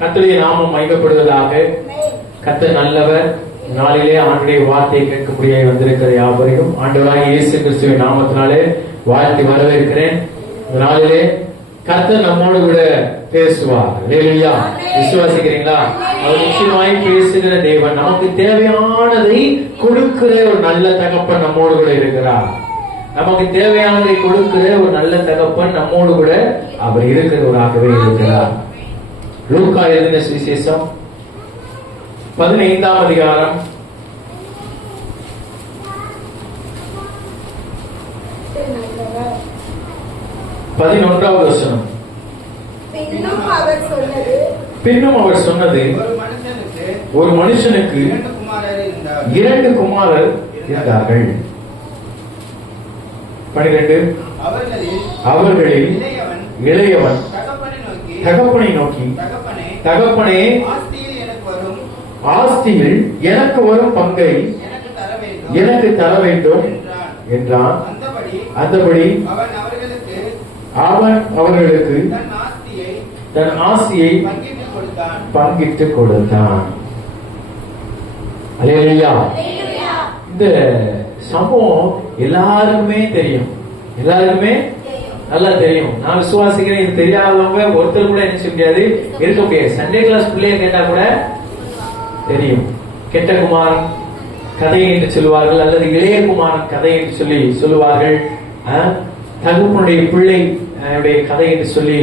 கர்த்தருடைய நாமம் மகிமைப்படுவதாக. கர்த்தர் நல்லவர். நாளிலே ஆண்டுடைய வார்த்தையை கேட்கக்கூடிய வந்திருக்கிற யாவரையும் ஆண்டவராகிய இயேசு கிறிஸ்துவின் நாமத்தினாலே வாழ்த்தி வரவேற்கிறேன். இந்த நாளிலே கர்த்தர் நம்மோடு கூட பேசுவார். அல்லேலூயா. விசுவாசிக்கிறீங்களா? அவர் நிச்சயமாய் பேசுகிற தேவன். நமக்கு தேவையானதை கொடுக்கிற ஒரு நல்ல தகப்பன் நம்மோடு கூட இருக்கிறார். நமக்கு தேவையானதை கொடுக்கிற ஒரு நல்ல தகப்பன் நம்மோடு கூட அவர் இருக்கிறவராகவே இருக்கிறார். லூக்கா எழுதின சுவிசேஷம் 15ஆம் அதிகாரம் 11வது வசனம். பின்னும் அவர் சொன்னது, ஒரு மனுஷனுக்கு 2 குமாரர் இருந்தார்கள். 12 அவர்களில் இளையவன் தகப்பனை நோக்கி, தகப்பனே, ஆஸ்தியில் எனக்கு வரும் பங்கை எனக்கு தர வேண்டும் என்றான். அந்தபடி அவன் அவர்களுக்கு தன் ஆஸ்தியை பங்கிட்டு கொடுத்தான். அல்லேலூயா. இந்த சம்பவம் எல்லாருக்குமே தெரியும். எல்லாருக்குமே நல்லா தெரியும். நான் விசுவாசிக்கிறேன். இது தெரியாதவங்க ஒருத்தர் கூட என்ன செய்ய முடியாது, இருக்க முடியாது. சண்டே கிளாஸ் பிள்ளைய கேட்டா கூட தெரியும். கெட்ட குமாரன் கதை என்று சொல்லுவார்கள், அல்லது இளைய குமாரன் கதை என்று சொல்லி சொல்லுவார்கள். தகப்பனுடைய பிள்ளை கதை என்று சொல்லி,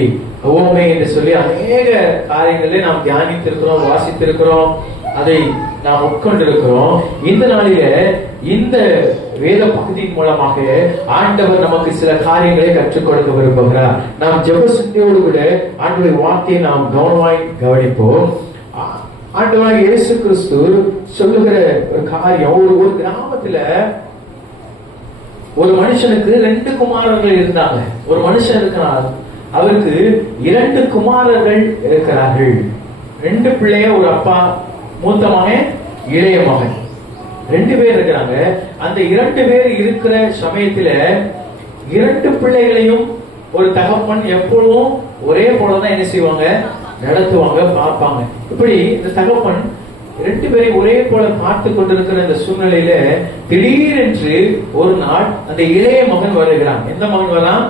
ஓமை என்று சொல்லி அநேக காரியங்களை நாம் தியானித்திருக்கிறோம், வாசித்திருக்கிறோம், அதை நாம் உட்கொண்டிருக்கிறோம். இந்த நாளில இந்த வேத பகுதியின் மூலமாக ஆண்டவர் நமக்கு சில காரியங்களை கற்றுக் கொடுக்க விரும்புகிறார். நாம் ஜெப சிந்தையோடு கூட ஆண்டவருடைய வார்த்தையை நாம் கவனமாய் கவனிப்போம். ஆண்டவராகிய இயேசு கிறிஸ்து சொல்லுகிற ஒரு காரியம், ஒரு கிராமத்துல ஒரு மனுஷனுக்கு 2 குமாரர்கள் இருந்தாங்க. ஒரு மனுஷன் இருக்கிறார், அவருக்கு 2 குமாரர்கள் இருக்கிறார்கள். 2 பிள்ளைய, ஒரு அப்பா, மூத்த மகன், இளைய மகன், 2 பேர் இருக்கிறாங்க. அந்த 2 பேர் இருக்கிற சமயத்துல 2 பிள்ளைகளையும் ஒரு தகப்பன் எப்பொழுதும் ஒரே போலதான் என்ன செய்வாங்க, நடத்துவாங்க, பார்ப்பாங்க. இப்படி இந்த தகப்பன் 2 பேரை ஒரே போல பார்த்து கொண்டிருக்கிற இந்த சூழ்நிலையில திடீரென்று ஒரு நாள் அந்த இளைய மகன் வருகிறான். எந்த மகன் வரலாம்?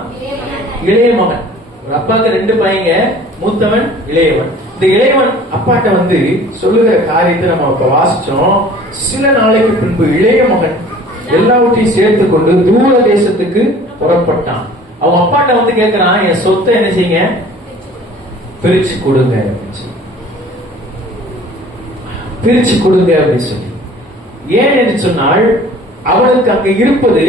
இளைய மகன். ஒரு அப்பாவுக்கு 2 பையங்க, மூத்தவன், இளையவன். இந்த இளையவன் அப்பாட்ட வந்து சொல்லுகிற காரியத்தை நம்ம இப்ப வாசிச்சோம். சில நாளைக்கு பின்பு இளைய மகன் எல்லாவற்றையும் சேர்த்து கொண்டு தூர தேசத்துக்கு புறப்பட்டான். அவங்க அப்பாட்ட வந்து கேட்கிறான், என் சொத்தை என்ன செய்யுங்க, பிரிச்சு கொடுங்க, பிரிச்சு கொடுங்க அப்படின்னு சொல்லி. ஏன் என்று சொன்னால், அவனுக்கு அங்க இருப்பது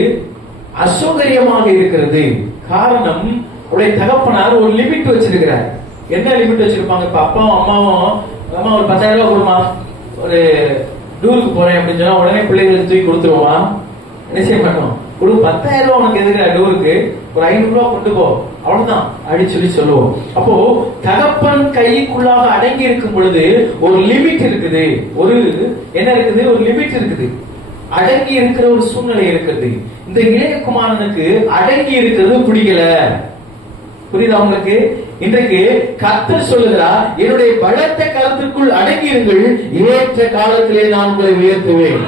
அசௌகரியமாக இருக்கிறது. காரணம், உடைய தகப்பனார் ஒரு லிமிட் வச்சிருக்கிறார். என்ன லிமிட் வச்சிருப்பாங்க? இப்ப அப்பாவும் அம்மாவும், அம்மா ஒரு 10,000 ரூபாய் கொடுமா, ஒரு டூருக்கு போறேன் அப்படின்னு சொன்னா உடனே பிள்ளைகளுக்கு தூக்கி கொடுத்துருவா, என்ன செய்ய மாட்டோம், கொடு, 10,000 ரூபாய் உனக்கு எதுக்கு டூருக்கு, ஒரு 500 ரூபாய் கொண்டு போ, அவ்வளவுதான் அப்படின்னு சொல்லி சொல்லுவோம். அப்போ தகப்பன் கைக்குள்ளாக அடங்கி இருக்கும் பொழுது ஒரு லிமிட் இருக்குது. ஒரு என்ன இருக்குது, ஒரு லிமிட் இருக்குது. அடங்கி இருக்கிற ஒரு சூழ்நிலை இருக்குது. இந்த இளைய குமாரனுக்கு அடங்கி இருக்கிறது பிடிக்கல. புரியுதா உங்களுக்கு? இன்றைக்கு கர்த்தர் சொல்லுகிறார், என்னுடைய பலத்த கரத்திற்குள் அடங்கியிருங்கள், ஏற்ற காலத்திலே நான் உங்களை உயர்த்துவேன்.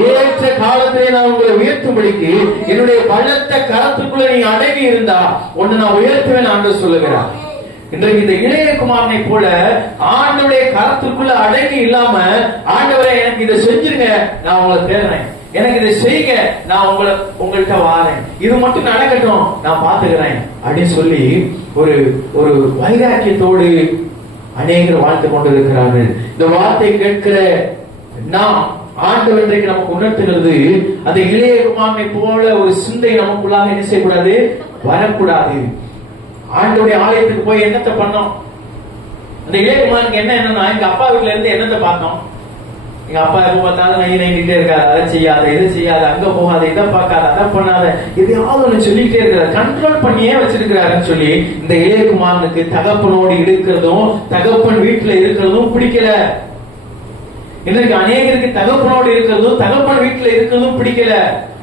ஏற்ற காலத்திலே நான் உங்களை உயர்த்தும்படிக்கு என்னுடைய பலத்த கரத்திற்குள்ள நீ அடங்கி இருந்தா ஒன்னு நான் உயர்த்துவேன் ஆண்டவர் சொல்லுகிறார். இன்றைக்கு இந்த இளைய குமாரனை போல ஆண்டவருடைய கரத்திற்குள்ள அடங்கி இல்லாம, ஆண்டவரே எனக்கு இதை செஞ்சிருங்க, நான் உங்களை தேடுறேன், எனக்கு இதை செய்யுங்க, நான் உங்கள்கிட்ட வாரேன், இது மட்டும் நடக்கட்டும், நான் பாத்துக்கிறேன் அப்படின்னு சொல்லி ஒரு ஒரு வைராக்கியத்தோடு அநேகர் வாழ்த்து கொண்டிருக்கிறார்கள். இந்த வார்த்தை கேட்கிற நாம், ஆண்டவர் இன்றைக்கு நமக்கு உணர்த்துகிறது, அந்த இளைய குமாரனை போல ஒரு சிந்தை நமக்குள்ளாக என்ன செய்யக்கூடாது, வரக்கூடாது. ஆண்டவருடைய ஆலயத்துக்கு போய் என்னத்தை பண்ணோம்? அந்த இளைய குமாரனுக்கு என்னன்னா, எங்க அப்பா வீட்டுல இருந்து என்னத்தை பார்த்தோம், எங்க அப்பா எப்ப பார்த்தாலும் நைகிட்டே இருக்காரு, அதை செய்யாத, இதை செய்யாத, அங்க போகாத, இதை பார்க்காத, அதை பண்ணாத, எதையாவது ஒண்ணு சொல்லிக்கிட்டே இருக்கிறார், கண்ட்ரோல் பண்ணியே வச்சிருக்கிறாருன்னு சொல்லி இந்த இளையகுமாரனுக்கு தகப்பனோடு இருக்கிறதும் தகப்பன் வீட்டுல இருக்கிறதும் பிடிக்கல. இன்றைக்கு அநேகருக்கு தகப்பனோடு இருக்கிறதும் தகப்பன் வீட்டுல இருக்கிறதும் பிடிக்கல.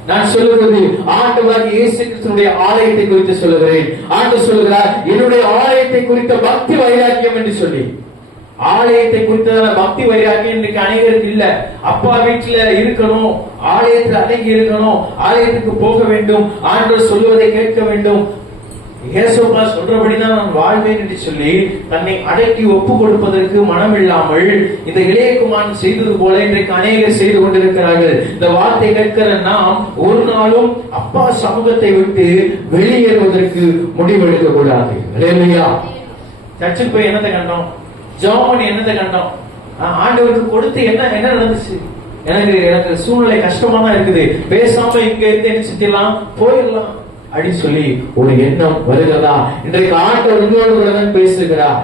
நான் சொல்லுவது ஆண்டவராகிய இயேசு கிறிஸ்துவினுடைய ஆலயத்தை குறித்து சொல்லுகிறேன். ஆண்டவர் சொல்லுகிறார், என்னுடைய ஆலயத்தை குறித்த பக்தி வைராக்கியம் என்று சொல்லி ஆலயத்தை குறித்ததான பக்தி வைராக்கியம் இன்றைக்கு அனைவருக்கு இல்ல. அப்பா வீட்டுல இருக்கணும், ஆலயத்தில் அடங்கி இருக்கணும், ஆலயத்துக்கு போக வேண்டும், ஆண்டவர் சொல்லுவதை கேட்க வேண்டும், இயேசுப்பா சொல்றபடிதான் நான் வாழ்வேன் என்று சொல்லி தன்னை அடக்கி ஒப்பு கொடுப்பதற்கு மனம் இல்லாமல் இந்த இளையகுமாரன் செய்தது போல இன்றைக்கு அநேகர் செய்து கொண்டிருக்கிறார்கள். இந்த வார்த்தை கேட்கிற நாம் ஒரு நாளும் அப்பா சமூகத்தை விட்டு வெளியேறுவதற்கு முடிவெடுக்க கூடாது. அல்லேலூயா. சர்ச்சுக்கு போய் என்னத்தை கண்டோம், ஜெபம் பண்ணி என்னத்தை கண்டோம், ஆண்டவருக்கு கொடுத்து என்ன நடந்துச்சு, எனக்கு சூழ்நிலை கஷ்டமா தான் இருக்குது, பேசாம இங்க இருந்து என்ன செஞ்சிடலாம், போயிடலாம் அப்படின்னு சொல்லி ஒரு எண்ணம் வருகிறதா? இன்றைக்கு ஆண்டவர் உங்களோடு கூட தான் பேசுகிறார்.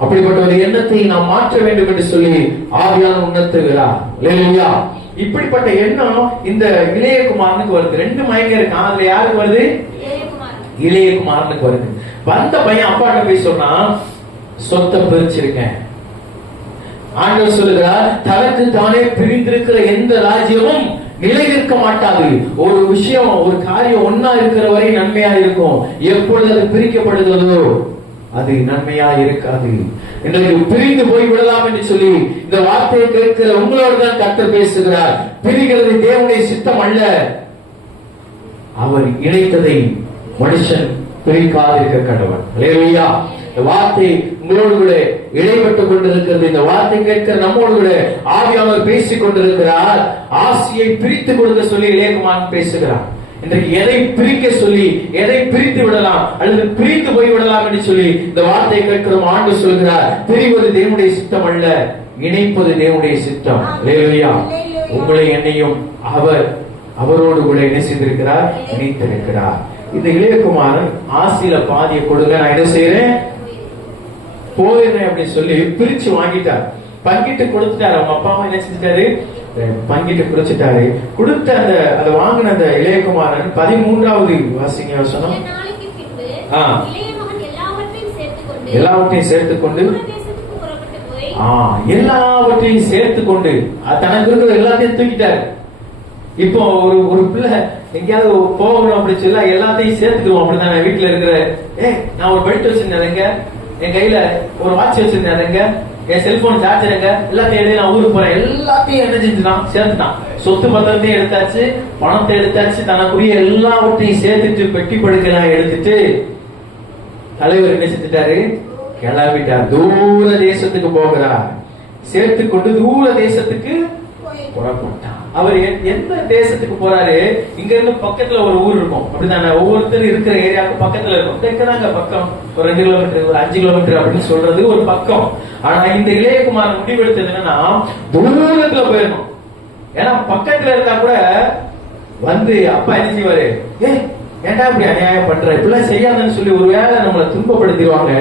அப்படிப்பட்ட ஒரு எண்ணத்தை நாம் மாற்ற வேண்டும் என்று சொல்லி ஆவியானவர் உணர்த்துகிறார். அல்லேலூயா. இப்படிப்பட்ட எண்ணம் இந்த இளையகுமாரனுக்கு வருது. ரெண்டு மயக்கம் இருக்கு. அதுல யாருக்கு வருது? இளையகுமாரனுக்கு வருது. வந்த பையன் அப்பாட்ட போய் சொன்னா, சொத்தை பிரிச்சிருக்கேன். ஆண்டவர் சொல்லுகிறார், தனக்கு தானே பிரிந்திருக்கிற எந்த ராஜ்யமும் நிலை இருக்க மாட்டாது. ஒரு விஷயம், ஒரு காரியம் ஒன்னா இருக்கிற வரை நன்மையா இருக்கும். எப்பொழுது அது பிரிக்கப்படுகிறதோ அது நன்மையா இருக்காது. இன்றைக்கு பிரிந்து போய் விடலாம் என்று சொல்லி இந்த வார்த்தையை கேட்கிற உங்களோடு தான் கர்த்தர் பேசுகிறார். பிரிகிறது தேவனுடைய சித்தம் அல்ல. அவர் இணைத்ததை மனுஷன் பிரிக்காதிருக்க கடவன். அல்லேலூயா. இந்த வார்த்தை உங்களோடு கூட இடைப்பட்டுக் கொண்டிருக்கிறது. இந்த வார்த்தை கேட்கிற நம்மோடு கூட ஆவியானவர் பேசிக் கொண்டிருக்கிறார். ஆசியை பிரித்து கொடுக்க சொல்லி இளையகுமாரன் பேசுகிறார். இன்றைக்கு எதை பிரிக்க சொல்லி, எதை பிரித்து விடலாம் அல்லது பிரித்து போய் விடலாம் என்று சொல்லி இந்த வார்த்தையை கேட்கிறோம். ஆண்டு சொல்கிறார், பிரிவது தேவனுடைய சித்தம் அல்ல, இணைப்பது தேவனுடைய சித்தம். அல்லேலூயா. உங்களை என்னையும் அவரோடு கூட என்ன செய்திருக்கிறார், இணைத்திருக்கிறார். இந்த இளையகுமாரன் ஆசியில பாதியை கொடுங்க, நான் என்ன செய்யறேன், போயிடுறேன் அப்படின்னு சொல்லி பிரிச்சு வாங்கிட்டார். பங்கிட்டு கொடுத்துட்டாரு. அவங்க அப்பாவும் என்ன செஞ்சிட்டாரு, பங்கிட்டு குடிச்சிட்டாரு. கொடுத்த அந்த வாங்கின அந்த இளையகுமாரன் 13வது வாசிங்க வசனம். எல்லாவற்றையும் சேர்த்துக்கொண்டு எல்லாவற்றையும் சேர்த்துக்கொண்டு தனக்கு இருக்கிற எல்லாத்தையும் தூக்கிட்டாரு. இப்போ ஒரு பிள்ளை எங்கேயாவது போகணும் அப்படி சொல்ல எல்லாத்தையும் சேர்த்துக்குவோம். அப்படிதான் வீட்டுல இருக்கிற, நான் ஒரு பெல்ட் வச்சிருந்தேங்க, என் கையில ஒரு வாட்ச் வச்சிருந்தேங்க, என் செல்போன் சார்ஜருங்க, எல்லாத்தையும் எழுதி நான் ஊருக்கு போறேன், எல்லாத்தையும் என்ன செஞ்சுட்டான், சேர்த்துட்டான். சொத்து பத்திரத்தையும் எடுத்தாச்சு, பணத்தை எடுத்தாச்சு, தனக்குரிய எல்லாவற்றையும் சேர்த்துட்டு பெட்டி படுக்கலாம் எடுத்துட்டு தலைவர் என்ன செஞ்சுட்டாரு, கிளம்பிட்டார். தூர தேசத்துக்கு போகிறார். சேர்த்து கொண்டு தூர தேசத்துக்கு புறப்பட்டான். அவர் எந்த தேசத்துக்கு போறாரு, இங்க இருந்து பக்கத்துல ஒரு ஊர் இருக்கும். அப்படித்தானே, ஒவ்வொருத்தர் இருக்கிற ஏரியாவுக்கு பக்கத்துல இருக்கும். தெற்கதாங்க பக்கம், ஒரு 2 கிலோமீட்டர், ஒரு 5 கிலோமீட்டர் அப்படின்னு சொல்றது ஒரு பக்கம். ஆனா இந்த இளையகுமாரன் முடிவெடுத்தது என்னன்னா, தூரத்துல போயிடணும். ஏன்னா பக்கத்துல இருந்தா கூட வந்து அப்பா என்ன செய்வாரு, ஏன்டா இப்படி அநியாயம் பண்ற, இப்படிலாம் செய்யாதுன்னு சொல்லி ஒரு வேளை நம்மளை துன்பப்படுத்திடுவாங்க.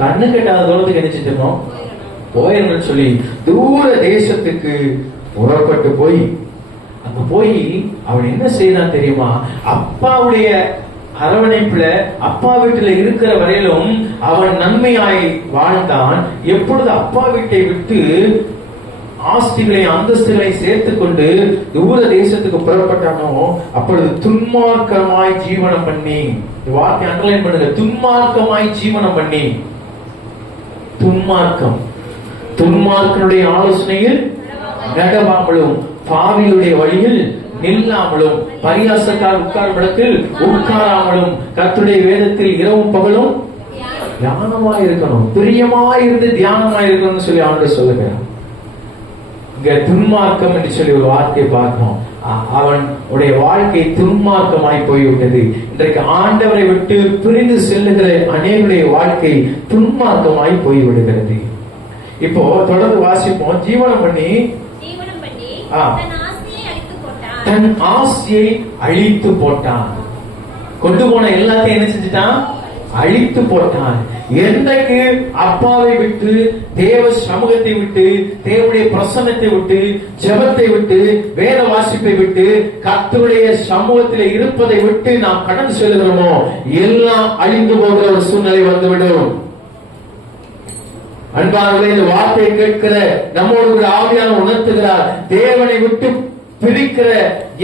கண்ணு கெட்டாத தூரத்துக்கு என்ன செஞ்சிடணும், போயிடணும்னு சொல்லி தூர தேசத்துக்கு புறப்பட்டு போய் அங்க போய் அவன் என்ன செய்தான் தெரியுமா, அப்பாவுடைய அரவணைப்புல அப்பா வீட்டுல இருக்கிற வரையிலும் அவன் நன்மையாய் வாழ்ந்தான். எப்பொழுது அப்பா வீட்டை விட்டு ஆஸ்திகளை அந்தஸ்துகளை சேர்த்துக் கொண்டு தூர தேசத்துக்கு புறப்பட்டானோ, அப்பொழுது துன்மார்க்கமாய் ஜீவனம் பண்ணி, வார்த்தை அண்டர்லைன் பண்ணுங்க, துன்மார்க்கமாய் ஜீவனம் பண்ணி. துன்மார்க்கனுடைய ஆலோசனையில் நடவாமலும், பாவியுடைய வழியில் நில்லாமலும், பரியாசக்கார் உட்காரும் இடத்தில் உட்காராமலும், கர்த்தருடைய வேதத்தில் இரவும் பகலும் தியானமாய் இருக்கணும். பிரியமாய் இருந்து தியானமாய் இருக்கணும்னு சொல்லி ஆண்டவர் சொல்லுகிறார். இங்க துன்மார்க்கம் என்று சொல்லி ஒரு வார்த்தையை பார்க்கணும். அவனுடைய வாழ்க்கை துன்மார்க்கமாய் போய்விட்டது. இன்றைக்கு ஆண்டவரை விட்டு பிரிந்து செல்லுகிற அநேகருடைய வாழ்க்கை துன்மார்க்கமாய் போய்விடுகிறது. இப்போ தொடர்ந்து வாசிப்போம். ஜீவனம் பண்ணி தன் ஆசையை அழித்து போட்டான். கொண்டு போன எல்லாத்தையும் என்ன செஞ்சுட்டான், அழித்து போட்டான். என்றைக்கு அப்பாவை விட்டு, தேவ சமூகத்தை விட்டு, தேவனுடைய பிரசன்னத்தை விட்டு, ஜெபத்தை விட்டு, வேத வாசிப்பை விட்டு, கர்த்தருடைய சமூகத்தில் இருப்பதை விட்டு நாம் கடந்து செல்கிறோமோ, எல்லாம் அழிந்து போகிற ஒரு சூழ்நிலை வந்துவிடும். அன்பானவர்களே, இந்த வார்த்தையை கேட்கிற நம்மோடு ஒரு ஆவியானவர் உணர்த்துகிறார். தேவனை விட்டு பிரிக்கிற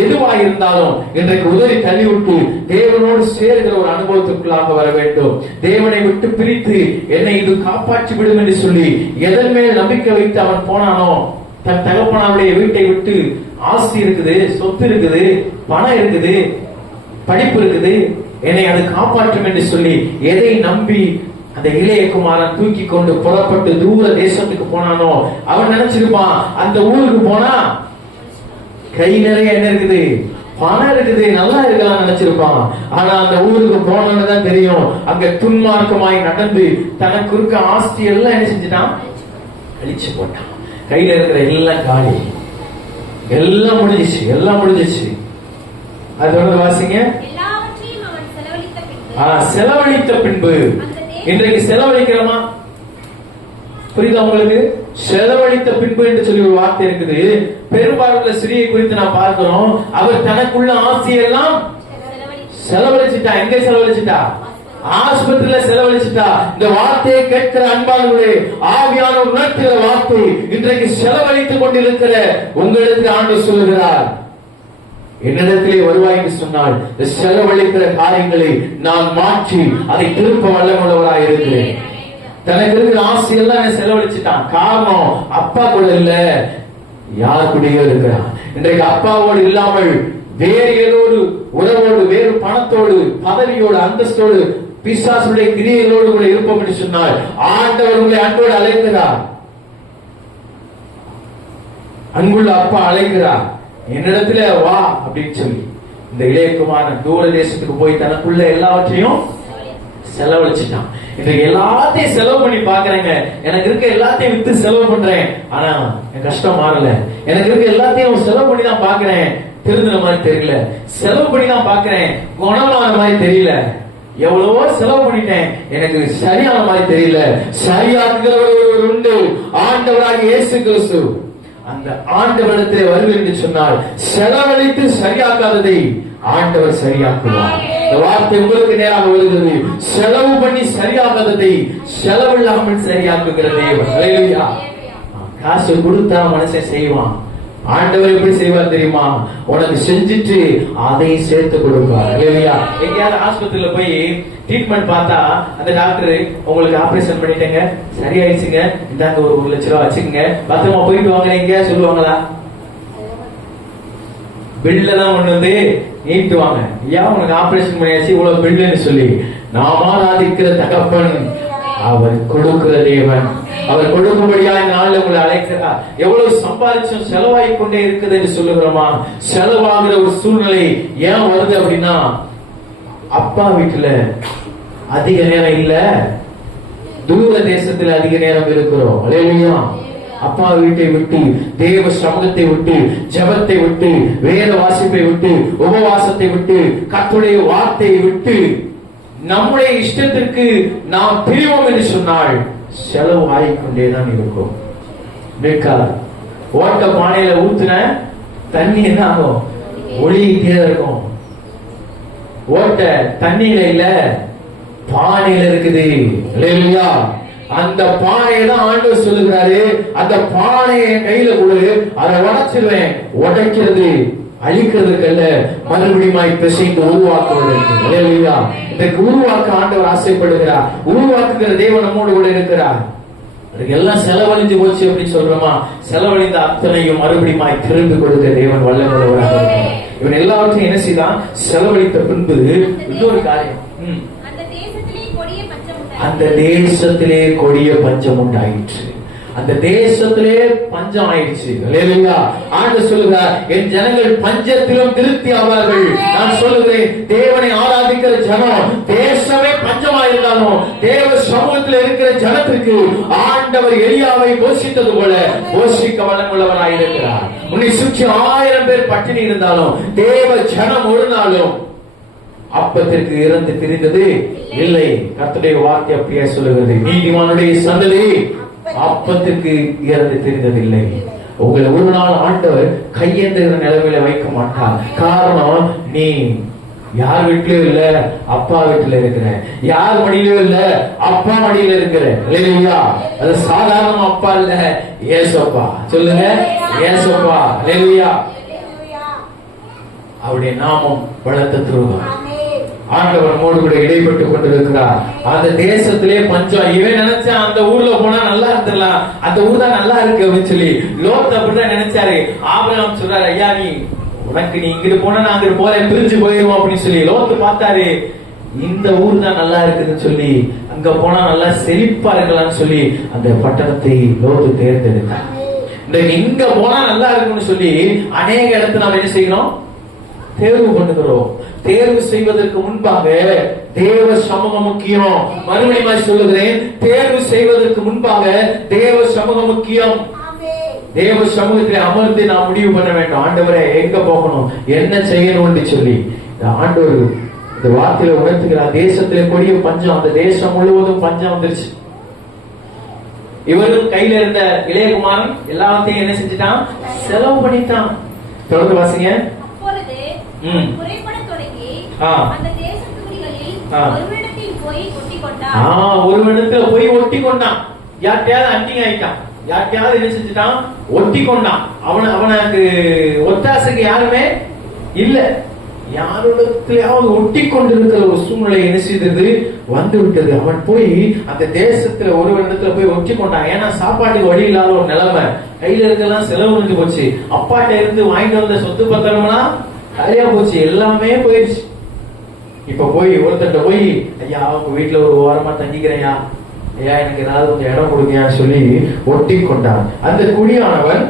எதுவா இருந்தாலும் இன்றைக்கு உதறி தள்ளிவிட்டு தேவனோடு சேர்கிற ஒரு அனுபவத்துக்குள்ளாக வர வேண்டும். தேவனை விட்டு பிரித்து என்னை இது காப்பாற்றி விடும் என்று சொல்லி எதன் மேல் நம்பிக்கை வைத்து அவன் போனானோ, தன் தகப்பனாருடைய வீட்டை விட்டு ஆஸ்தி இருக்குது, சொத்து இருக்குது, பணம் இருக்குது, படிப்பு இருக்குது, என்னை அது காப்பாற்றும் என்று சொல்லி எதை நம்பி அந்த இளைய குமாரன் தூக்கி கொண்டு புறப்பட்டு தூர தேசத்துக்கு போனானோ, அவன் நினைச்சிருப்பான் அந்த ஊருக்கு போனா கை நிறைய என்ன இருக்குது, பணம் இருக்குது, நல்லா இருக்கலாம் நினைச்சிருப்பான். ஆனா அந்த ஊருக்கு போனோன்னு தான் தெரியும், அங்க துன்மார்க்கமாய் நடந்து தனக்கு இருக்க ஆஸ்தி எல்லாம் என்ன செஞ்சுட்டான், அழிச்சு போட்டான். கையில இருக்கிற எல்லாம் காலி, எல்லாம் முடிஞ்சிச்சு. அது வந்து வாசிங்க. செலவழித்த பின்பு. இன்றைக்கு செலவழிக்கிறோமா? புரியுதா உங்களுக்கு? செலவழித்த பின்பு என்று சொல்லி ஒரு வார்த்தை இருக்குது. பெரும்பாலுள்ள ஸ்திரியை குறித்து நான் பார்க்கிறோம், அவர் தனக்குள்ள ஆசையெல்லாம் செலவழிச்சிட்டா. எங்க செலவழிச்சிட்டா? ஆஸ்பத்திரியில செலவழிச்சிட்டா. இந்த வார்த்தையை கேட்கிற அன்பானவர்களே, ஆவியான உணர்த்துகிற வார்த்தை இன்றைக்கு செலவழித்துக் கொண்டிருக்கிற உங்களுக்கு ஆண்டவர் சொல்லுகிறார், என்னிடத்திலே வருவாய் என்று சொன்னால் இந்த செலவழிக்கிற காரியங்களை நான் மாற்றி அதை திருப்ப வல்லமுள்ளவராய் இருக்கிறேன். தனக்கு இருக்கிற ஆசையெல்லாம் செலவழிச்சுட்டான். காரணம் அப்பா கூட இல்ல, யார் கூடயோ இருக்கிறான். இன்றைக்கு அப்பாவோடு இல்லாமல் வேறு ஏதோ ஒரு உறவோடு, வேறு பணத்தோடு, பதவியோடு, அந்தஸ்தோடு, பிசாசுடைய கிரியைகளோடு கூட இருப்போம் என்று சொன்னால் ஆண்டவர் உங்களை அன்போடு அழைக்கிறார். அன்புள்ள அப்பா அழைக்கிறார், என்னிடத்துல வா அப்படின்னு சொல்லி. இந்த இளையகுமாரன் தூர தேசத்துக்கு போய் தனக்குள்ள எல்லாவற்றையும் செலவழிச்சுட்டான். இன்றைக்கு எல்லாத்தையும் செலவு பண்ணி பாக்குறேங்க, எனக்கு இருக்க எல்லாத்தையும் வித்து செலவு பண்றேன், ஆனா என் கஷ்டம் மாறல. எனக்கு இருக்க எல்லாத்தையும் செலவு பண்ணி தான் பாக்குறேன், திருந்தின மாதிரி தெரியல. செலவு பண்ணி தான் பாக்குறேன், குணமான மாதிரி தெரியல. எவ்வளவோ செலவு பண்ணிட்டேன், எனக்கு சரியான மாதிரி தெரியல. சரியாக்குகிறவர் உண்டு, ஆண்டவராகிய இயேசு கிறிஸ்து. அந்த ஆண்டவரிடத்திலே வருவது என்று சொன்னால் செலவழித்து சரியாக்காததை ஆண்டவர் சரியாக்குவார். இந்த வார்த்தை உங்களுக்கு நேராக வருகிறது. செலவு பண்ணி சரியாகாததை செலவில்லாமல் சரியாக்குகிற தேவன். ஹல்லேலூயா. காசு கொடுத்தா மனுஷன் செய்வான், ஆண்டவர் எப்படி செய்வார் தெரியுமா? உனக்கு செஞ்சுட்டு அதை சேர்த்து கொடுப்பார். ஹல்லேலூயா. எங்கயாவது ஆஸ்பத்திரியில போய் ட்ரீட்மெண்ட் பார்த்தா அந்த டாக்டர் உங்களுக்கு ஆபரேஷன் பண்ணிட்டேங்க, சரியாயிடுச்சுங்க, இந்தாங்க ஒரு 1 லட்சம் ரூபாய் வச்சுக்கங்க, பத்திரமா போயிட்டு வாங்க சொல்லுவாங்களா? பில்ல தான் கொண்டு வந்து நீட்டுவாங்க. ஏன் உனக்கு ஆபரேஷன் பண்ணியாச்சு இவ்வளவு பில்லுன்னு சொல்லி. நாம ஆராதிக்கிற தகப்பன் அவர் கொடுக்கிற தேவன். அவர் கொடுக்கும்படியா இந்த நாள்ல உங்களை அழைக்கிறார். எவ்வளவு சம்பாதிச்சும் செலவாகிக் கொண்டே இருக்குது என்று சொல்லுகிறோமா? செலவாகிற ஒரு சூழ்நிலை ஏன் வருது அப்படின்னா, அப்பா வீட்டுல அதிக நேரம் இல்ல, தூர தேசத்துல அதிக நேரம் இருக்கிறோம். ஹல்லேலூயா. அப்பா வீட்டை விட்டு, தேவ சமூகத்தை விட்டு, ஜெபத்தை விட்டு, வேத வாசிப்பை விட்டு, உபவாசத்தை விட்டு, கர்த்தருடைய வார்த்தையை விட்டு நம்முடைய இஷ்டத்திற்கு நாம் பிரிவோம் என்று சொன்னால் செலவு ஆகிக்கொண்டேதான் இருக்கும். ஓட்ட பானையில ஊத்துன தண்ணி என்ன ஆகும்? ஒளியிட்டே இருக்கும். ஓட்ட தண்ணியில இல்ல, பானையில இருக்குது. ஹல்லேலூயா. அந்த பானையை தான் ஆண்டவர் சொல்லுகிறாரு, அந்த பானையை கையில கொடு, அதை உடைச்சிருவேன். உடைக்கிறது அழிக்கிறதுக்கு அல்ல, மறுபடியும் பிசைந்து உருவாக்குவதற்கு. ஹல்லேலூயா. இதற்கு உருவாக்க ஆண்டவர் ஆசைப்படுகிறார். உருவாக்குகிற தேவன் நம்மோடு கூட இருக்கிறார். அதுக்கு எல்லாம் செலவழிஞ்சு போச்சு அப்படின்னு சொல்றோமா? செலவழிந்த அத்தனையும் மறுபடியும் திரும்பி கொடுக்க தேவன் வல்லவராக இருக்கிறார். இவன் எல்லாவற்றையும் என்ன செய்தான்? செலவழித்த பின்பு இன்னொரு காரியம், அந்த தேசத்திலே கொடிய பஞ்சம் உண்டாயிற்று. அந்த தேசத்திலே பஞ்சம் ஆயிடுச்சு. ஹல்லேலூயா. ஆண்டவர் சொல்லுகிறார், என் ஜனங்கள் பஞ்சத்திலும் திருப்தி ஆவார்கள். நான் சொல்லுகிறேன், தேவனை ஆராதிக்கிற ஜனம் தேசமே பஞ்சமாயிருந்தாலும் தேவ சமூகத்தில் இருக்கிற ஜனத்திற்கு ஆண்டவர் எலியாவை போஷித்தது போல போஷிக்க வல்லவராயிருக்கிறார். உன்னை சுற்றி 1000 பேர் பட்டினி இருந்தாலும் தேவ ஜனம் ஒரு நாளும் அப்பத்திற்கு இறந்து திரிந்தது இல்லை. கர்த்தருடைய வார்த்தை அப்படியே சொல்லுகிறது, நீதிமானுடைய சந்ததி அப்பத்திற்கு இறந்து தெரிந்ததில்லை. உங்களை ஒரு நாள் ஆண்டவர் கையேந்துகிற நிலைமையில வைக்க மாட்டார். காரணம், நீ யார் வீட்டிலும் இல்ல, அப்பா வீட்டுல இருக்கிற. யார் மடியிலும் இல்ல, அப்பா மடியில இருக்கிற. ஹல்லேலூயா. அது சாதாரண அப்பா இல்ல, ஏசப்பா. சொல்லுங்க, ஏசப்பா. ஹல்லேலூயா. அவருடைய நாமம் பலத்த துருகம். ஆண்டவர் நம்மோடு கூட இடைப்பட்டு கொண்டிருக்கிறார். அந்த தேசத்திலே பஞ்சம். இவன் நினைச்சான் அந்த ஊர்ல போனா நல்லா இருந்துடலாம், அந்த ஊர் தான் நல்லா இருக்கு அப்படின்னு சொல்லி. லோத் அப்படிதான் நினைச்சாரு. ஆபிரகாம் சொல்றாரு, ஐயா நீ உனக்கு நீ இங்கிட்டு போனா நான் அங்கிட்டு போறேன், பிரிஞ்சு போயிருவோம் அப்படின்னு சொல்லி. லோத்து பார்த்தாரு, இந்த ஊர் தான் நல்லா இருக்குதுன்னு சொல்லி, அங்க போனா நல்லா செழிப்பா இருக்கலாம்னு சொல்லி அந்த பட்டணத்தை லோத்து தேர்ந்தெடுத்தார். இங்க போனா நல்லா இருக்குன்னு சொல்லி அநேக இடத்துல நாம் என்ன செய்யணும், தேர்வு பண்ணுகிறோம். தேர்வு செய்வதற்கு முன்பாக தேவ சமூகம் முக்கியம். மறுபடியும் சொல்லுகிறேன், தேர்வு செய்வதற்கு முன்பாக தேவ சமூகம் முக்கியம். தேவ சமூகத்தில் அமர்ந்து நாம் முடிவு பண்ண வேண்டும். ஆண்டவரே எங்க போகணும், என்ன செய்யணும்னு சொல்லி ஆண்டவர் இந்த வார்த்தையில உணர்த்துகிறார். தேசத்திலே கொடிய பஞ்சம், அந்த தேசம் முழுவதும் பஞ்சம் வந்துருச்சு. இவரும் கையில இருந்த இளையகுமாரன் எல்லாத்தையும் என்ன செஞ்சுட்டான், செலவு பண்ணிட்டான். தொடர்ந்து வாசிங்க. ஒருவனிடத்துல போய் ஒட்டி கொண்டான். யார்கிட்டயாவது அண்டிங் ஆயிட்டான், யார்கிட்டயாவது என்ன செஞ்சுட்டான், ஒட்டி கொண்டான். அவனுக்கு ஒத்தாசைக்கு யாருமே இல்ல. யாரிடத்திலாவது ஒட்டி கொண்டிருக்கிற ஒரு சூழ்நிலை என்ன செய்தது, வந்து விட்டது. அவன் போய் அந்த தேசத்துல ஒருவரிடத்துல போய் ஒட்டி கொண்டான். ஏன்னா சாப்பாட்டுக்கு வழி இல்லாத ஒரு நிலைமை, கையில இருக்கலாம் செலவு இருந்து போச்சு. அப்பாட்ட இருந்து வாங்கிட்டு வந்த சொத்து பத்திரம்லாம் சரியா போச்சு, எல்லாமே போயிடுச்சு. இப்ப போய் ஒருத்தட்ட போய், ஐயா உங்க வீட்டுல ஒரு ஓரமா தங்கிக்கிறேயா, ஐயா எனக்கு ஏதாவது கொஞ்சம் இடம் கொடுங்கன்னு சொல்லி ஒட்டி கொண்டான். அந்த குடியானவன்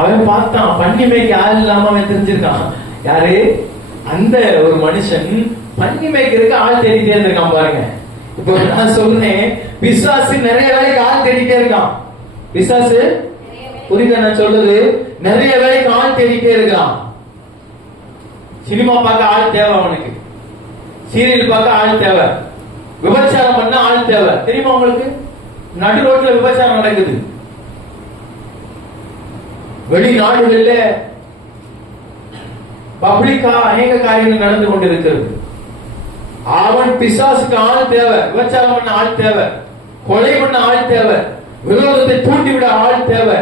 அவன் பார்த்தான், பன்னி மேய்க்க ஆள் இல்லாம அவன் தெரிஞ்சிருக்கான். யாரு, அந்த ஒரு மனுஷன் பன்னி மேய்க்கிறதுக்கு ஆள் தேடிட்டே இருந்திருக்கான். பாருங்க, இப்போ நான் சொன்னேன், பிசாசு நிறைய வேலைக்கு ஆள் தேடிட்டே இருக்கான். பிசாசு புரியுதா நான் சொல்றது, நிறைய வேலைக்கு ஆள் தேடிட்டே இருக்கான். சினிமா பார்க்க ஆள் தேவை, அவனுக்கு சீரியல் பார்க்க ஆள் தேவை, விபச்சாரம் பண்ண ஆள் தேவை. தெரியுமா உங்களுக்கு, நடு ரோட்ல விபச்சாரம் நடக்குது. வெளிநாடுகள்ல பப்ளிக்கா அநேக காரியங்கள் நடந்து கொண்டிருக்கிறது. அவன் பிசாசுக்கு ஆள் தேவை, விபச்சாரம் பண்ண ஆள் தேவை, கொலை பண்ண ஆள் தேவை, விரோதத்தை தூண்டிவிட ஆள் தேவை,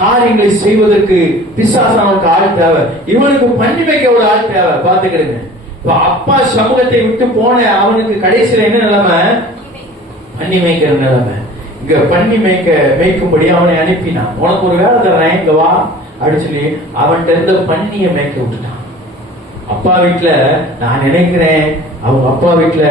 காரியங்களை செய்வதற்கு பிசாசானுக்கு ஆள் தேவை. இவனுக்கு பண்ணி வைக்க ஒரு ஆள் தேவை. பாத்துக்கிறேங்க, இப்ப அப்பா சமூகத்தை விட்டு போன அவனுக்கு கடைசியில என்ன நிலைமை, பண்ணி மேய்க்கிற நிலைமை. இங்க பண்ணி மேய்க்கும்படி அவனை அனுப்பினான். உனக்கு ஒரு வேலை தர்றேன், இங்க வா அப்படின்னு சொல்லி அவன்கிட்ட இருந்த பண்ணிய மேய்க்க விட்டுட்டான். அப்பா வீட்டுல நான் நினைக்கிறேன், அவங்க அப்பா வீட்டுல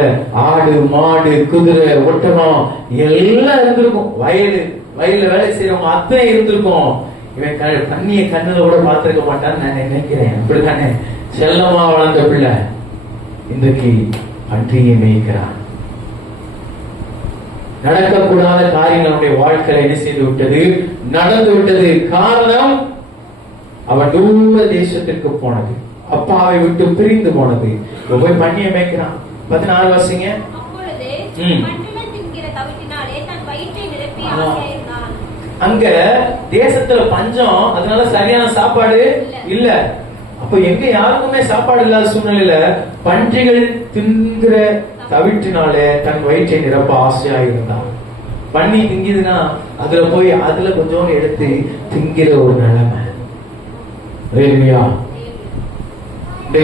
ஆடு மாடு குதிரை ஒட்டகம் எல்லாம் இருந்திருக்கும். வயல்ல வேலை செய்யறவங்க அத்தனை இருந்திருக்கும். இவன் பண்ணிய கண்ணுல கூட பார்த்திருக்க மாட்டான்னு நான் நினைக்கிறேன். அப்படித்தானே செல்லமா வளர்ந்த பிள்ளை இன்றைக்கு பன்றியை மேய்க்கிறான். நடக்கக்கூடாத காரியங்கள் நம்முடைய வாழ்க்கையில என்ன செய்து விட்டது, நடந்து விட்டது. காரணம், அவன் தூர தேசத்திற்கு போனது, அப்பாவை விட்டு பிரிந்து போனது. போய் பண்ணிய மேய்க்கிறான். 14 வாசிங்க. அங்க தேசத்துல பஞ்சம், அதனால சரியான சாப்பாடு இல்ல. அப்ப எங்க யாருக்குமே சாப்பாடு இல்லாத சூழ்நிலையில பன்றிகள் தின்கிற தவிட்டினாலே தன் வயிற்றை நிரப்ப ஆசையா இருந்தான். பண்ணி திங்குதுன்னா அதுல போய் அதுல கொஞ்சம் எடுத்து திங்கிற ஒரு நிலைமை.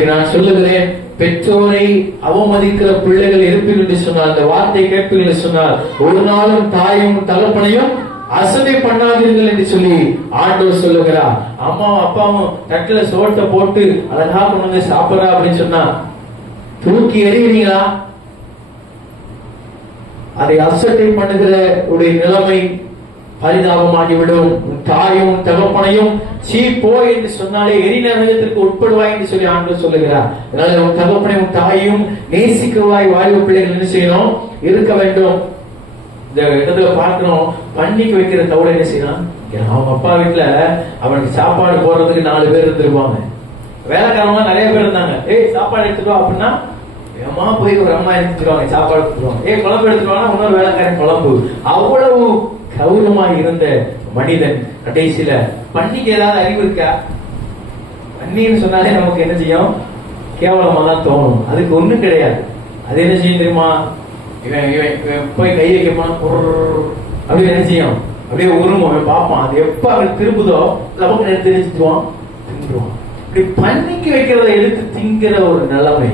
நான் சொல்லுகிறேன், பெற்றோரை அவமதிக்கிற பிள்ளைகள் இருப்பீர்கள் என்று சொன்னால், அந்த வார்த்தை கேட்பீர்கள் என்று சொன்னால், ஒரு நாளும் தாயும் தகப்பனையும் அசதை பண்ணாதீர்கள் என்று சொல்லி ஆண்டவர் சொல்லுகிறார். அம்மாவும் அப்பாவும் தட்டுல சோட்டை போட்டு அழகா கொண்டு வந்து சாப்பிடறா அப்படின்னு சொன்னா தூக்கி எறிகிறீங்களா? அதை அசட்டை பண்ணுகிற உடைய நிலைமை பரிதாபமாகிவிடும். தாயும் தகப்பனையும் சீ போ என்று சொன்னாலே எரிநரகத்திற்கு உட்படுவாய் என்று சொல்லி ஆண்டவர் சொல்லுகிறார். அதனால உன் தகப்பனையும் தாயும் நேசிக்கவாய் வாழ்வு பிள்ளைகள் என்ன செய்யணும், இருக்க வேண்டும். இந்த இடத்துல பார்க்கிறோம், பண்ணிக்கு வைக்கிற தவிர என்ன செய்யணும், அவங்க அப்பா வீட்டுல அவனுக்கு சாப்பாடு போடுறதுக்கு 4 பேர் இருந்திருப்பாங்க. வேலைக்காரமா நிறைய பேர் இருந்தாங்க. சாப்பாடு எடுத்துக்கோ அப்படின்னா அம்மா போய் ஒரு அம்மா எடுத்துருவாங்க, சாப்பாடு எடுத்துருவாங்க. குழம்பு எடுத்துருவாங்கன்னா இன்னொரு வேலைக்காரன் குழம்பு. அவ்வளவு கௌரவமா இருந்த மனிதன் கடைசியில பண்ணிக்கு ஏதாவது அறிவு இருக்கா? பண்ணின்னு சொன்னாலே நமக்கு என்ன செய்யும், கேவலமா தான் தோணும். அதுக்கு ஒண்ணும் கிடையாது. அது என்ன செய்யும் தெரியுமா, இவன் போய் கை வைக்கமா அப்படின்னு என்ன செய்யும், அப்படியே உருவம் அவன் பார்ப்பான். அது எப்ப அவன் திரும்புதோ நமக்கு தெரிஞ்சுக்குவான், தின்றுவான். இப்படி பன்னிக்கு வைக்கிறத எடுத்து திங்கிற ஒரு நிலைமை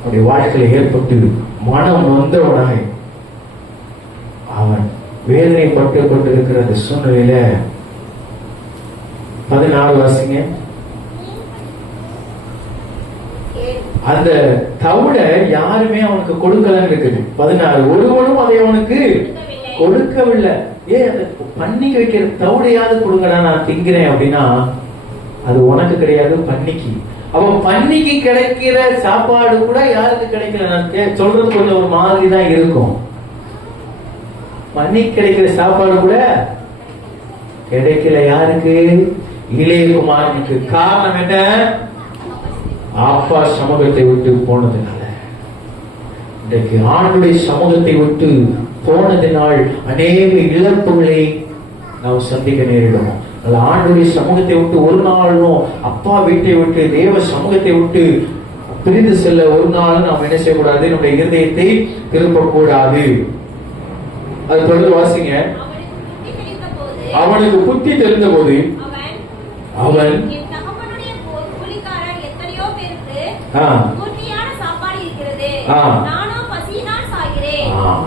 அவருடைய வாழ்க்கையில ஏற்பட்டு மனம் நொந்தவனாய் அவன் வேதனைப்பட்டு கொண்டிருக்கிற அந்த சூழ்நிலையில 14 வாசிங்க. அந்த தவிட யாருமே அவனுக்கு கொடுக்கலன்னு இருக்குது. 16 ஒருவனும் அதை அவனுக்கு கொடுக்கவில்லை. அந்த பன்னிக்கு வைக்கிற தவிடையாவது கொடுங்கடா நான் திங்கிறேன் அப்படின்னா அது உனக்கு கிடையாது, பன்னிக்கு. அவன் பன்னிக்கு கிடைக்கிற சாப்பாடு கூட யாருக்கு கிடைக்கல. நான் சொல்றது கொஞ்சம் ஒரு மாதிரி தான் இருக்கும். பன்னிக்கு கிடைக்கிற சாப்பாடு கூட கிடைக்கல. யாருக்கு? இளையகுமாரனுக்கு. காரணம் என்ன? அப்பா சமூகத்தை விட்டு போனதுனால. இன்றைக்கு ஆண்டுடைய சமூகத்தை விட்டு போனதினால் அநேக இழப்புகளை நாம் சந்திக்க நேரிடும். ஆண்டுடைய சமூகத்தை விட்டு ஒரு நாளும், அப்பா வீட்டை விட்டு தேவ சமூகத்தை விட்டு பிரிந்து செல்ல ஒரு நாளும் நாம் என்ன செய்யக்கூடாது? நம்முடைய இருதயத்தை திருப்பக்கூடாது. அது தொடர்ந்து வாசிங்க. அவனுக்கு புத்தி தெரிந்த போது அவன்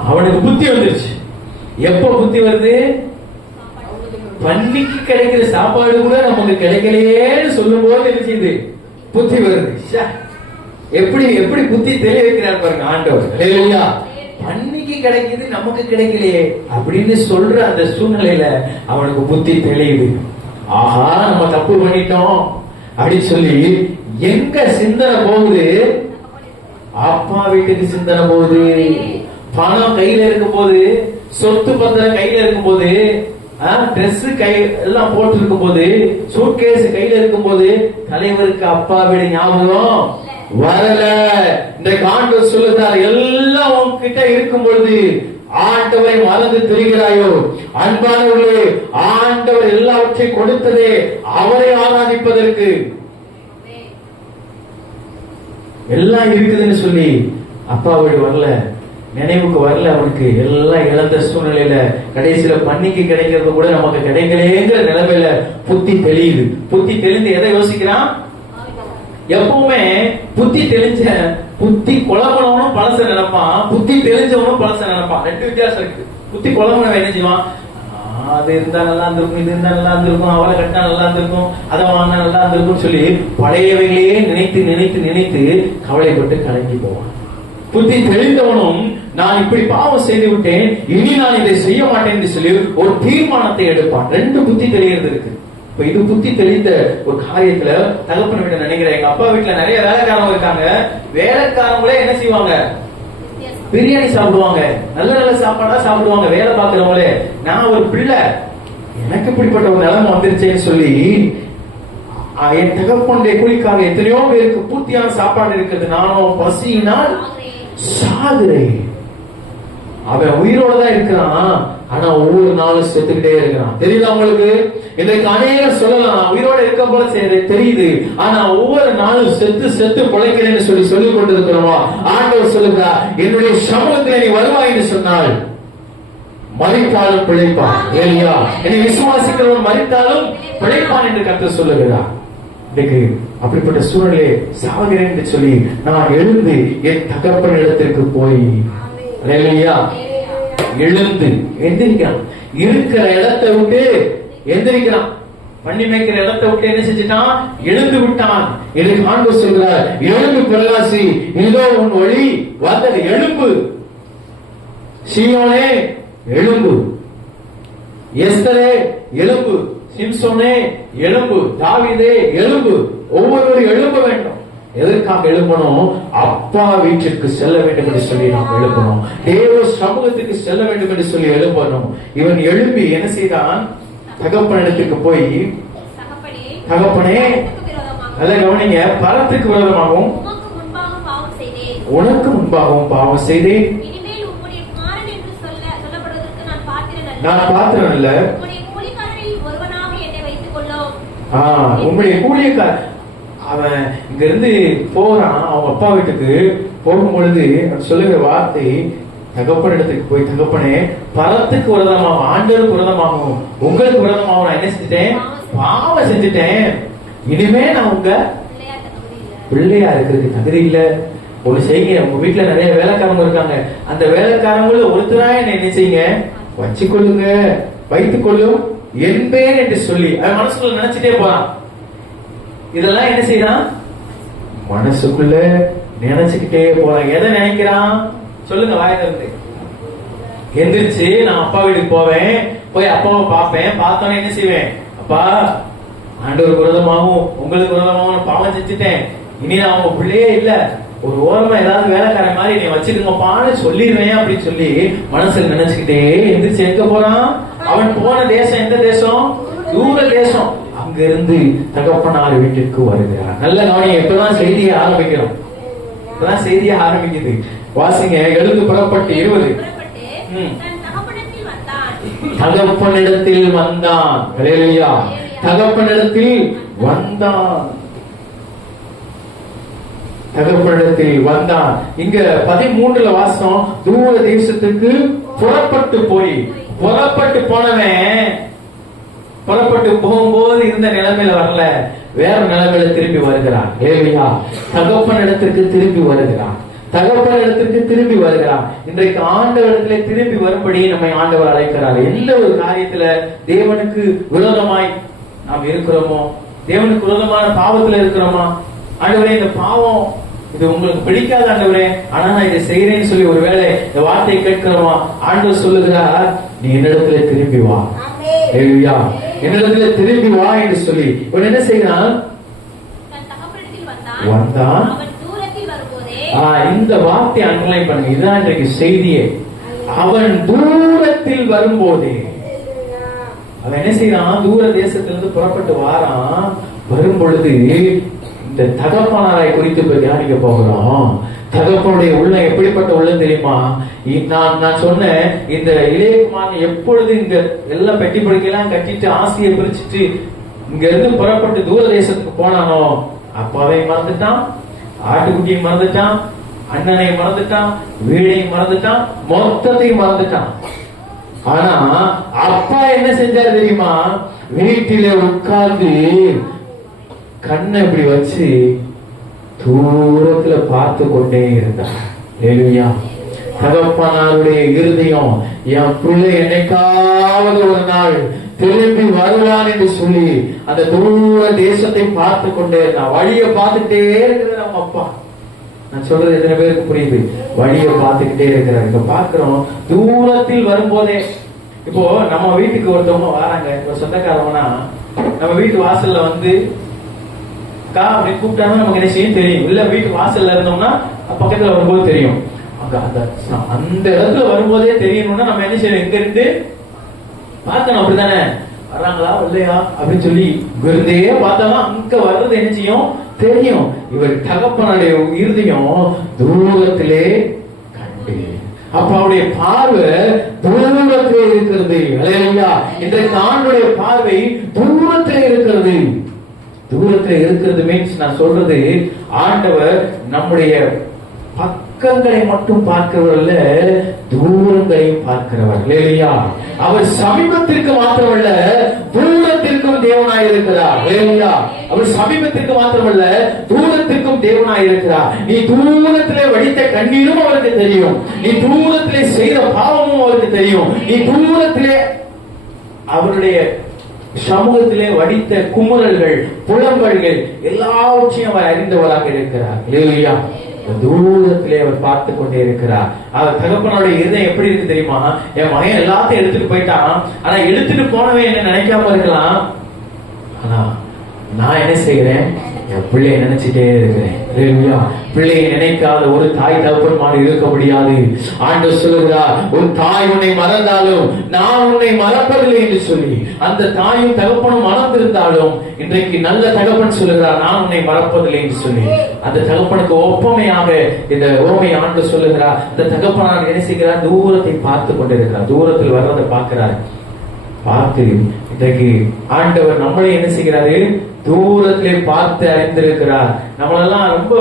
அவனுக்கு புத்தி வந்துருச்சு. எப்ப புத்தி வருது? பன்னிக்கு கிடைக்கிற சாப்பாடு கூட நமக்கு கிடைக்கலையேன்னு சொல்லும் போது என்ன செய்யுது? புத்தி வருது. எப்படி எப்படி புத்தி தெளிய வைக்கிறார் பாருங்க ஆண்டவர். இல்லையா? பன்னிக்கு கிடைக்குது, நமக்கு கிடைக்கலையே அப்படின்னு சொல்ற அந்த சூழ்நிலையில அவனுக்கு புத்தி தெளியுது. ஆஹா, நம்ம தப்பு பண்ணிட்டோம் அப்படின்னு சொல்லி எங்க சிந்தனை போகுது? அப்பா வீட்டுக்கு சிந்தனை போகுது. பணம் கையில இருக்கும் போது, சொத்து பத்திரம் கையில இருக்கும் போது, டிரெஸ் கை எல்லாம் போட்டு இருக்கும் போது, சூட்கேஸ் கையில இருக்கும் போது தலைவருக்கு அப்பா வீடு ஞாபகம் வரல. இந்த ஆண்டவர் சொல்லுகிறார், எல்லாம் உன்கிட்ட இருக்கும் பொழுது ஆண்டவரை மறந்து தெரிகிறாயோ? அன்பானவர்களே, ஆண்டவர் எல்லாவற்றையும் கொடுத்ததே அவரை ஆராதிப்பதற்கு. எல்லாம் இருக்குதுன்னு சொல்லி அப்பா வீடு வரல, நினைவுக்கு வரல. அவனுக்கு எல்லாம் இழந்த சூழ்நிலையில கடைசியில பன்னிக்கு கிடைக்கிறது கூட நமக்கு கிடைக்கலேங்கிற நிலைமையில புத்தி தெளியுது. புத்தி தெளிந்து எதை யோசிக்கிறான்? எப்பவுமே புத்தி தெளிஞ்ச, புத்தி குழம்புனவனும் பழச நினைப்பான், புத்தி தெளிஞ்சவனும் பழச நினைப்பான். ரெண்டு வித்தியாசம் இருக்கு. புத்தி குழம்புனவன் என்ன செய்வான்? அது இருந்தா நல்லா இருந்திருக்கும், இது இருந்தா நல்லா இருந்திருக்கும், அவளை கட்டினா நல்லா இருந்திருக்கும், அதை வாங்கினா நல்லா இருந்திருக்கும் சொல்லி பழையவைகளையே நினைத்து நினைத்து நினைத்து கவலைப்பட்டு கலங்கி போவான். புத்தி தெளிந்தவனும் நான் இப்படி பாவம் செய்து விட்டேன், இனி நான் இதை செய்ய மாட்டேன் என்று சொல்லி ஒரு தீர்மானத்தை எடுப்பான். ரெண்டு புத்தி தெளிகிறது இருக்கு. இப்ப இது புத்தி தெளிந்த ஒரு காரியத்துல தகப்பன வீட்டை நினைக்கிறேன். எங்க அப்பா வீட்டுல நிறைய வேலைக்காரங்க இருக்காங்க. வேலைக்காரங்களே என்ன செய்வாங்க? பிரியாணி சாப்பிடுவாங்க, நல்ல நல்ல சாப்பாடா சாப்பிடுவாங்க வேலை பார்க்கிறவங்களே. நான் ஒரு பிள்ளை, எனக்கு இப்படிப்பட்ட ஒரு நிலைமை வந்துருச்சேன்னு சொல்லி என் தகப்பனுடைய கூலிக்காக எத்தனையோ பேருக்கு பூர்த்தியான சாப்பாடு இருக்குது, நானும் பசியினால் சாகுறேன். அவன் உயிரோட தான் இருக்கிறான், ஆனா ஒவ்வொரு நாளும் செத்துக்கிட்டே இருக்கிறான். தெரியல உங்களுக்கு? இன்றைக்கு அநேகம் சொல்லலாம் உயிரோட இருக்க போல தெரியுது, ஆனா ஒவ்வொரு நாளும் செத்து செத்து பிழைக்கிறேன்னு சொல்லி சொல்லிக் கொண்டிருக்கிறோமா? ஆண்டவர் சொல்லுங்க, என்னுடைய சமூகத்தில் நீ வருவாய் என்று சொன்னால் மரித்தாலும் பிழைப்பான். ஏலியா, என்னை விசுவாசிக்கிறவன் மரித்தாலும் பிழைப்பான் என்று கர்த்தர் சொல்லுகிறார். இன்னைக்கு அப்படிப்பட்ட சூழ்நிலையை சாகிறேன் என்று சொல்லி நான் எழுந்து என் தகப்பன் இடத்திற்கு போய் எழுந்து எந்திரிக்கிறான். இருக்கிற இடத்தை விட்டு எந்திரிக்கிறான். பண்ணி மேய்க்கிற இடத்தை விட்டு என்ன செஞ்சுட்டான்? எழுந்து விட்டான். எனக்கு ஆண்டவர் சொல்கிறார், எழுந்து பிரகாசி, இதோ உன் ஒளி வந்தது. எழும்பு சீயோனே, எழும்பு எஸ்தரே, எழும்பு சிம்சோனே, எழும்பு தாவீதே, எழும்பு. ஒவ்வொருவரும் எழும்ப வேண்டும். எதற்காக எழுப்பணும்? அப்பா வீட்டிற்கு செல்ல வேண்டும் என்று சொல்லி நாம் எழுப்பணும். தேவ சமூகத்துக்கு செல்ல வேண்டும் என்று சொல்லி எழுப்பணும். இவன் எழுப்பி என்ன செய்தான்? தகப்பனிடத்துக்கு போய், தகப்பனே, நல்ல கவனிங்க, பரத்துக்கு விரோதமாகவும் உனக்கு முன்பாகவும் பாவம் செய்தேன். நான் பாத்திரம் இல்ல, உங்களுடைய கூலியக்கார. அவன் இங்க இருந்து போறான் அவங்க அப்பா வீட்டுக்கு. போகும் பொழுது சொல்லுகிற வார்த்தை, தகப்பனிடத்துக்கு போய், தகப்பனே, பரத்துக்கு விரதமாகவும் ஆண்டவருக்கு விரதமாகவும் உங்களுக்கு விரதமாகவும் நான் என்ன செஞ்சுட்டேன்? பாவம் செஞ்சுட்டேன். இனிமே நான் உங்க பிள்ளையா இருக்கிறதுக்கு தகுதி இல்ல. ஒரு செய்யுங்க, உங்க வீட்டுல நிறைய வேலைக்காரங்க இருக்காங்க, அந்த வேலைக்காரங்கள ஒருத்தரா என்ன செய்யுங்க? வச்சுக்கொள்ளுங்க, வைத்துக் கொள்ளும் என்பேன் என்று சொல்லி அவன் மனசுக்குள்ள நினைச்சிட்டே போறான். இதெல்லாம் என்ன செய்யறான்? மனசுக்குள்ள நினைச்சுக்கிட்டே போறான். எதை நினைக்கிறான் சொல்லுங்க, வாயில இருந்து. எந்திரிச்சு நான் அப்பா வீட்டுக்கு போவேன், போய் அப்பாவை பார்ப்பேன், பார்த்தோன்னே என்ன செய்வேன்? அப்பா, ஆண்டவர் விரதமாகவும் உங்களுக்கு விரதமாகவும் பாவம் செஞ்சுட்டேன், இனி நான் உங்க பிள்ளையே இல்ல, ஒரு ஓரமா ஏதாவது வேலைக்கார மாதிரி நீ வச்சுக்கோங்கப்பான்னு சொல்லிடுவேன் அப்படின்னு சொல்லி மனசுல நினைச்சுக்கிட்டே எந்திரிச்சு எங்க போறான்? அவன் போன தேசம் எந்த தேசம்? தூர தேசம். அங்க இருந்து தகப்பனார் வீட்டிற்கு வருகிறார். நல்ல கவனி, எப்பதான் செய்தியை ஆரம்பிக்கிறோம்? இப்பதான் செய்தியை ஆரம்பிக்குது. வாசிங்க, எழுந்து புறப்பட்டு 20. தகப்பனிடத்தில் வந்தான். ஹல்லேலூயா. தகப்பனிடத்தில் வந்தான். தகப்பனிடத்தில் வந்தான். இங்க 13 வாசம், தூர தேசத்துக்கு புறப்பட்டு போய். புறப்பட்டு போனவன் புறப்பட்டு போகும்போது இருந்த நிலைமையில வரல, வேற நிலைமையில திரும்பி வருகிறான். ஹல்லேலூயா. தகப்பனிடத்திற்கு திரும்பி வருகிறான். தகப்பனிடத்திற்கு திரும்பி வருகிறான். இன்றைக்கு ஆண்டவரிடத்திலே திரும்பி வரும்படி நம்மை ஆண்டவர் அழைக்கிறார். எந்த ஒரு காரியத்துல தேவனுக்கு விரோதமாய் நாம் இருக்கிறோமோ, தேவனுக்கு விரோதமான பாவத்துல இருக்கிறோமா, ஆண்டவரே இந்த பாவம் இது உங்களுக்கு பிடிக்காத ஆண்டவரே, ஆனா நான் இதை செய்யறேன்னு சொல்லி ஒருவேளை இந்த வார்த்தையை கேட்கிறோமா, ஆண்டவர் சொல்லுகிறார், நீ என்னிடத்துல திரும்பி வா. ஹல்லேலூயா. என்னிடத்துல திரும்பி வா என்று சொல்லி இவன் என்ன செய்யறான்? வந்தான். இந்த வார்த்தை அண்டர்லைன் பண்ணுங்க, இதுதான் இன்றைக்கு செய்தியே. அவன் தூரத்தில் வரும்போதே, அவன் என்ன செய்யறான்? தூர தேசத்திலிருந்து புறப்பட்டு வாரான். வரும் பொழுது இந்த தகப்பனாரை குறித்து போய் தியானிக்க போகிறோம். தகப்பனுடைய உள்ளம் எப்படிப்பட்ட உள்ளம் தெரியுமா? நான் சொன்ன இந்த இளையகுமாரன் எப்பொழுது இந்த எல்லா பெட்டி படுக்கையெல்லாம் கட்டிட்டு ஆசையை பிரிச்சுட்டு இங்க இருந்து புறப்பட்டு தூர தேசத்துக்கு போனானோ, அப்பாவை மறந்துட்டான், ஆட்டுக்குட்டியை மறந்துட்டான், அண்ணனை மறந்துட்டான், வீடையும் மறந்துட்டான், மொத்தத்தையும் மறந்துட்டான். ஆனா அப்பா என்ன செஞ்சாரு தெரியுமா? வீட்டில உட்கார்ந்து கண்ணை இப்படி வச்சு தூரத்துல பார்த்து கொண்டே இருந்தார். ஹல்லேலூயா. தகப்பனாருடைய இருதயம், என் பிள்ளை என்னைக்காவது ஒரு நாள் திரும்பி வருவான் என்று சொல்லி அந்த தூர தேசத்தை பார்த்து கொண்டே இருந்தான். வழியை பார்த்துட்டே இருக்கிறார் நம்ம அப்பா. நான் சொல்றது எத்தனை பேருக்கு புரியுது? வழியை பார்த்துக்கிட்டே இருக்கிறார். இப்ப பாக்குறோம், தூரத்தில் வரும்போதே. இப்போ நம்ம வீட்டுக்கு ஒருத்தவங்க வராங்க, ஒரு சொந்தக்காரவனா நம்ம வீட்டு வாசல்ல வந்து கா அப்படி கூப்பிட்டாலும் நமக்கு என்ன செய்யும் தெரியும். இல்ல வீட்டு வாசல்ல இருந்தோம்னா பக்கத்துல வரும்போது தெரியும். அந்த இடத்துல வரும்போதே தெரியணும்னா நம்ம என்ன செய்யணும்? இங்க இருந்து பார்க்கணும். அப்படித்தானே? வர்றாங்களா இல்லையா அப்படின்னு சொல்லி இருந்தே பார்த்தாலும் அங்க வர்றது என்ன செய்யும்? தெரியும். இவர் தகப்பனுடைய இருதயம் தூரத்திலே கண்டு, அப்ப அவருடைய பார்வை தூரத்திலே இருக்கிறது. ஹல்லேலூயா. இன்றைக்கு ஆண்டுடைய பார்வை தூரத்திலே இருக்கிறது. தூரத்துல இருக்கிறது மீன்ஸ், நான் சொல்றது, ஆண்டவர் நம்முடைய பக்கங்களை மட்டும் பார்க்கிறவர்ல, தூரங்களையும் பார்க்கிறவர். ஹல்லேலூயா. அவர் சமீபத்திற்கு மாத்திரமல்ல, தூரத்திற்கும் தேவனாய் இருக்கிறார். ஹல்லேலூயா. அவர் சமீபத்திற்கு மாத்திரமல்ல, தூரத்திற்கும் தேவனாய் இருக்கிறார். நீ தூரத்திலே வடித்த கண்ணீரும் அவருக்கு தெரியும். நீ தூரத்திலே செய்த பாவமும் அவருக்கு தெரியும். நீ தூரத்திலே அவருடைய சமூகத்திலே வடித்த குமுறல்கள், புலம்பல்கள் எல்லாவற்றையும் அவர் அறிந்தவராக இருக்கிறார். ஹல்லேலூயா. தூரத்திலே அவர் பார்த்து கொண்டே இருக்கிறார். அவர் தகப்பனுடைய இருதயம் எப்படி இருக்கு தெரியுமா? என் மகன் எல்லாத்தையும் எடுத்துட்டு போயிட்டான், ஆனா எடுத்துட்டு போனவே என்ன நினைக்காம இருக்கலாம், ஆனா நான் என்ன செய்கிறேன்? என் பிள்ளையை நினைச்சிட்டே இருக்கிறேன். பிள்ளையை நினைக்காத ஒரு தாய் தகப்பன்மார் இருக்க முடியாது. ஆண்டவர் சொல்லுகிறார், உன் தாய் உன்னை மறந்தாலும் நான் உன்னை மறப்பதில்லை என்று சொல்லி, அந்த தாயும் தகப்பனும் மறந்திருந்தாலும் இன்றைக்கு நல்ல தகப்பன் சொல்லுகிறார், நான் உன்னை மறப்பதில்லை என்று சொல்லி. அந்த தகப்பனுக்கு ஒப்பமையாக இந்த ஓமை ஆண்டவர் சொல்லுகிறார். அந்த தகப்பனார் என்ன செய்கிறார்? தூரத்தை பார்த்து கொண்டிருக்கிறார். தூரத்தில் வர்றதை பார்க்கிறார். பார்த்து இன்றைக்கு ஆண்டவர் நம்மளே என்ன செய்கிறாரு? தூரத்திலே பார்த்து அறிந்திருக்கிறார். நம்மளெல்லாம் ரொம்ப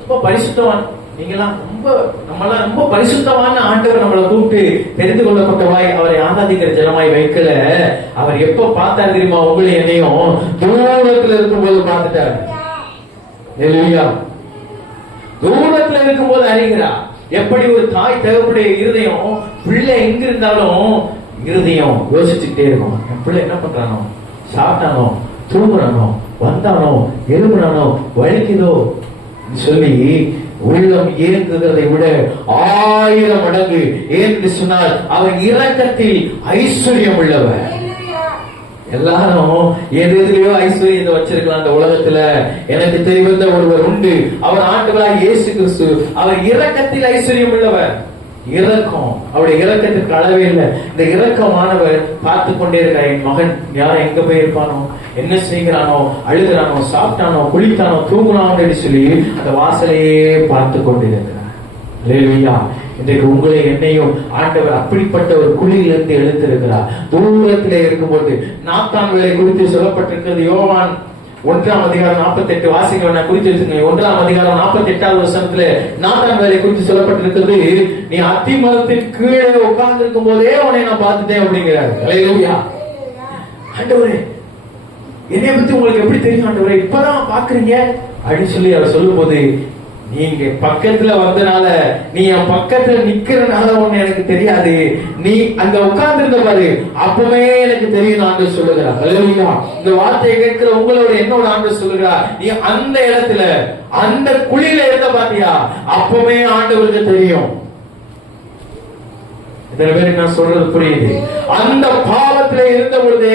ரொம்ப பரிசுத்தவான் நீங்கெல்லாம் நம்மளாம் ரொம்ப பரிசுத்தமான ஆண்டவர் நம்மளை கூப்பிட்டு தெரிந்து கொள்ளப்பட்டவாய் அவரை ஆராதிக்கிற ஜனமாய் வைக்கல. அவர் எப்ப பார்த்தாரு தெரியுமா? உங்களை என்னையும் தூரத்துல இருக்கும்போது பார்த்துட்டாரு. தூரத்துல இருக்கும்போது அறிகிறா. எப்படி ஒரு தாய் தகவலுடைய இருதயம் பிள்ளை எங்க இருந்தாலும் இருதயம் யோசிச்சுக்கிட்டே இருக்கும். என் பிள்ளை என்ன பண்றானோ, சாப்பிட்டானோ, தூங்குறானோ, வந்தானோ, எழுப்புறானோ, வலிக்குதோ சொல்லி உள்ளம் இயங்குகிறதை விட 1000 மடங்கு. என்று சொன்னால் அவர் இரக்கத்தில் ஐஸ்வர்யம் உள்ளவர். எல்லாரும் எதுலயோ ஐஸ்வர்யத்தை வச்சிருக்கலாம் அந்த உலகத்துல. எனக்கு தெரிந்த ஒருவர் உண்டு, அவர் ஆண்டவராகிய இயேசு கிறிஸ்து. அவர் இரக்கத்தில் ஐஸ்வர்யம் உள்ளவர். இரக்கம், அவருடைய இரக்கத்திற்கு அளவே இல்லை. இந்த இரக்கமானவர் பார்த்து கொண்டே இருக்கிறார். என் மகன் யாரும் எங்க போய் இருப்பானோ, என்ன செய்கிறானோ, அழுகிறானோ, சாப்பிட்டானோ, குளித்தானோ, தூங்குனானோ சொல்லி அந்த வாசலையே பார்த்து கொண்டிருக்கிறார். அல்லேலூயா. இன்றைக்கு உங்களை என்னையும் ஆண்டவர் அப்படிப்பட்ட ஒரு குழியிலிருந்து எழுத்திருக்கிறார். தூரத்திலே இருக்கும்போது நாத்தான்களை குறித்து சொல்லப்பட்டிருக்கிறது. யோவான் 1:48 வாசிக்கிறவனை குறித்து வச்சுக்கோங்க. 1:48 வசனத்துல நாத்தான் வேலை குறித்து சொல்லப்பட்டிருக்கிறது. நீ அத்தி மரத்தின் கீழே உட்கார்ந்து இருக்கும் போதே உன்னை நான் பார்த்துட்டேன் அப்படிங்கிறார். அல்லேலூயா. ஆண்டவரே, என்னை பத்தி உங்களுக்கு எப்படி தெரியும் ஆண்டவரே? இப்பதான் பாக்குறீங்க அப்படின்னு சொல்லி அவர் சொல்லும் போது, நீங்க பக்கத்துல வந்தனால, நீ என் பக்கத்துல நிக்கிறனால ஒண்ணு எனக்கு தெரியாது, நீ அங்க உட்கார்ந்து இருந்த பாரு, அப்பவே எனக்கு தெரியும் ஆண்டவர் சொல்லுகிறார். அல்லேலூயா. இந்த வார்த்தையை கேட்கிற உங்களோட என்னோட ஆண்டவர் சொல்லுகிறார், நீ அந்த இடத்துல அந்த குழியில இருந்த பாத்தியா, அப்பவே ஆண்டவருக்கு தெரியும். இத்தனை பேருக்கு நான் சொல்றது புரியுது? அந்த பாவத்துல இருந்த பொழுது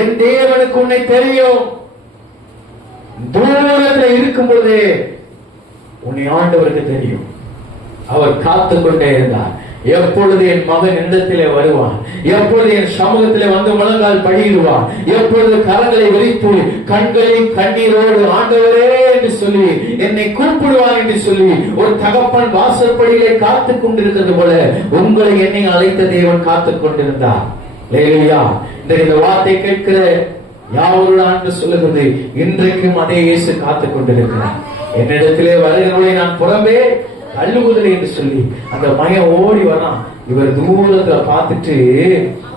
என் தேவனுக்கு உன்னை தெரியும். தூரத்துல இருக்கும் பொழுது உன்னை ஆண்டவருக்கு தெரியும். அவர் காத்து கொண்டே இருந்தார். எப்பொழுது என் மகன் இடத்திலே வருவான், எப்பொழுது என் சமூகத்திலே வந்து முழங்கால் படியிடுவான், எப்பொழுது கரங்களை விரித்து கண்களின் கண்ணீரோடு ஆண்டவரே என்று சொல்லி என்னை கூப்பிடுவான் என்று சொல்லி ஒரு தகப்பன் வாசற்படியிலே காத்துக் கொண்டிருக்கிறது போல உங்களை என்னை அழைத்த தேவன் காத்துக் கொண்டிருந்தார். அல்லேலூயா. இந்த வார்த்தை கேட்கிற யாவரோட ஆண்டு சொல்லுகிறது, இன்றைக்கும் அதே இயேசு காத்துக் கொண்டிருக்கிறார். என்னிடத்திலே வருகிறவர்களை நான் புறம்பே தள்ளுவதில்லை என்று சொல்லி அந்த பையன் ஓடி வரான். இவர் தூரத்துல பார்த்துட்டு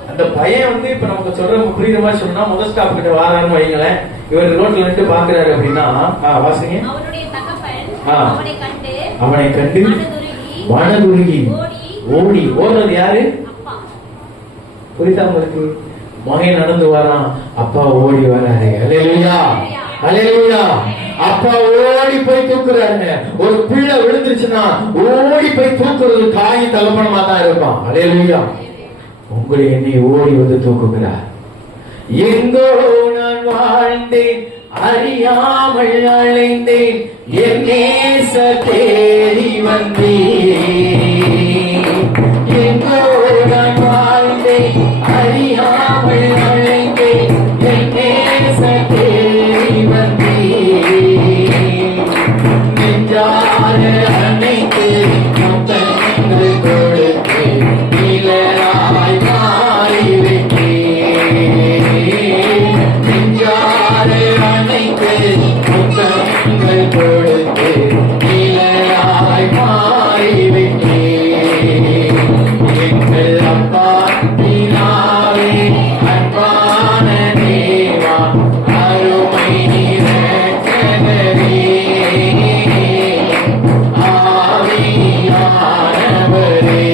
அந்த பையன் இப்ப நமக்கு சொல்ற புரியுற மாதிரி சொன்னா முதல் ஸ்டாப் கிட்ட வாரான்னு வைங்களேன். இவர் ரோட்ல நின்று பாக்குறாரு அப்படின்னா வாசிங்க. அவனை கண்டு மனதுருகி ஓடி. ஓடுறது யாரு? புரியுதா உங்களுக்கு? மகன் நடந்து வரான், அப்பா ஓடி வராரு. அல்லேலூயா, அல்லேலூயா. அப்பா ஓடி போய் தூக்குறாருங்க. ஒரு பிள்ளை விழுந்துருச்சுன்னா ஓடி போய் தூக்குறது தாய் தகப்பனமா தான் இருப்பான். அல்லேலூயா. உங்களை என்னை ஓடி வந்து தூக்குகிறார். எங்கோ நான் வாழ்ந்தேன், அறியாமல் அழைந்தேன், என் நேச தேடி வந்தேன். எங்கோ நான் வாழ்ந்தேன், அறியாமல் அழைந்தேன், என் நேச தேடி வந்தேன். நெஞ்சார அணைத்து முத்தங்கள் கொடுத்து நிழலாய் மாறிவிட்டேன். நெஞ்சார அணைத்து முத்தங்கள் கொடுத்து நிழலாய் மாறிவிட்டேன். எங்கள் அப்பா பிதாவே, அன்பான தேவா, அருமை இரட்சகரே, ஆவியானவரே.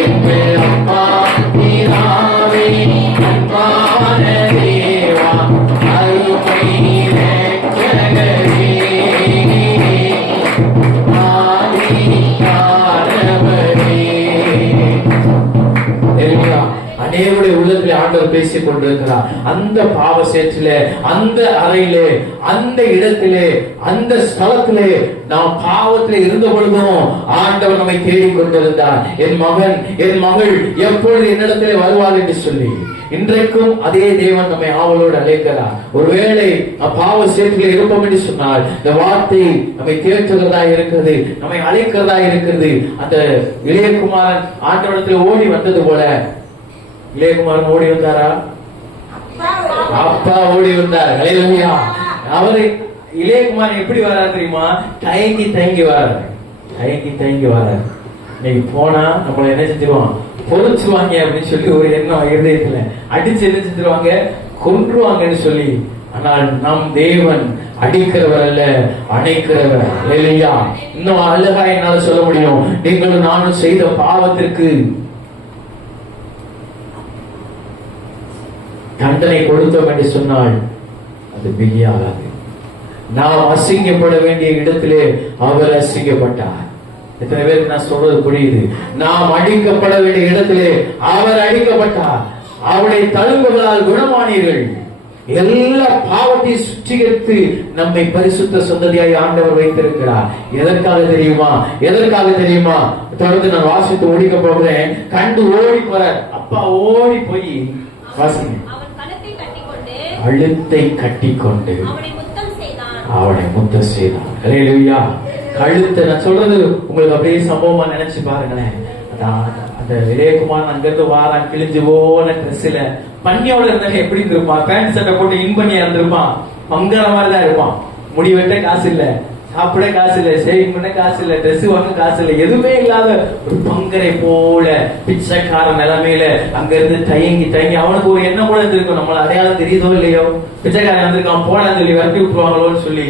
எங்கள் அப்பா பிதாவே, அன்பான தேவா, அருமை இரட்சகரே, ஆவியானவரே. அநேகருடைய உள்ளத்திலே ஆண்டவர் பேசிக் கொண்டிருக்கிறார். அந்த பாவ சேற்றிலே, அந்த அறையிலே, அந்த இடத்திலே, அந்த ஸ்தலத்திலே நாம் பாவத்திலே இருந்த பொழுதும் ஆண்டவர் நம்மை தேடிக் கொண்டிருந்தார். என் மகன், என் மகள் எப்பொழுது என்னிடத்திலே வருவாள் என்று சொல்லி இன்றைக்கும் அதே தேவன் நம்மை ஆவலோடு அழைக்கிறார். ஒருவேளை பாவ சேற்றிலே இருப்போம் என்று சொன்னால் இந்த வார்த்தை நம்மை தேற்றுகிறதா இருக்கிறது, நம்மை அழைக்கிறதா இருக்கிறது. அந்த இளையகுமாரன் ஆண்டவரிடத்தில் ஓடி வந்தது போல இளையகுமாரன் ஓடி வந்தாரா? அப்பா ஓடி வந்தார். அல்லேலூயா. அவரை இளையகுமாரன் எப்படி வராரு தெரியுமா? தயங்கி தயங்கி வராரு, தயங்கி தயங்கி வராரு. இன்னைக்கு போனா நம்மள என்ன செஞ்சிருவான்? பொறிச்சுவாங்க அப்படின்னு சொல்லி ஒரு எண்ணம் இருதயத்துல அடிச்சு என்ன செஞ்சிருவாங்க? கொன்றுவாங்கன்னு சொல்லி. ஆனால் நம் தேவன் அடிக்கிறவர் அல்ல, அணைக்கிறவர். இல்லையா? இன்னும் அழகா என்னால சொல்ல முடியும். நீங்களும் நானும் செய்த பாவத்திற்கு தண்டனை கொடுத்தோம் என்று சொன்னால் அது மிகையாகாது. நாம் அசிங்கப்பட வேண்டிய இடத்திலே அவர் அசிங்கப்பட்டார். எத்தனை பேருக்கு நான் சொல்றது புரியுது? நாம் அடிக்கப்பட வேண்டிய இடத்திலே அவர் அடிக்கப்பட்டார். அவருடைய தழும்புகளால் குணமானீர்கள். எல்லா பாவத்தையும் சுற்றிகரித்து நம்மை பரிசுத்த சொந்ததியாய் ஆண்டவர் வைத்திருக்கிறார். எதற்காக தெரியுமா? எதற்காக தெரியுமா? தொடர்ந்து நான் வாசித்து முடிக்க போகிறேன். கண்டு ஓடி போறார். அப்பா ஓடி போய் வாசிங்க. கழுத்தை கட்டிக்கொண்டு அவனை முத்தம் செய்தான். அல்லேலூயா. கழுத்தை நான் சொல்றது உங்களுக்கு அப்படியே சம்பவமா நினைச்சு பாருங்களேன். அந்த இளையகுமாரன் அங்கிருந்து வாரான், கிழிஞ்சு போன ட்ரெஸ்ல பன்னியோட இருந்தாலும் எப்படி இருந்திருப்பான்? பேண்ட் சட்டை போட்டு இன்பண்ணியா இருந்திருப்பான். பங்கர மாதிரிதான் இருப்பான். முடி வெட்ட காசு இல்ல, சாப்பிட காசு இல்ல, சேவிங் பண்ண காசு இல்ல, ட்ரெஸ் வாங்க காசு இல்ல, எதுவுமே இல்லாத ஒரு பங்கரை போல பிச்சைக்கார நிலைமையில அங்க இருந்து தயங்கி தயங்கி அவனுக்கு ஒரு எண்ணம் கூட இருந்திருக்கும். நம்மள அடையாளம் தெரியுதோ இல்லையோ, பிச்சைக்காரன் வந்திருக்கான் போனான்னு சொல்லி வரட்டி விட்டுருவாங்களோன்னு சொல்லி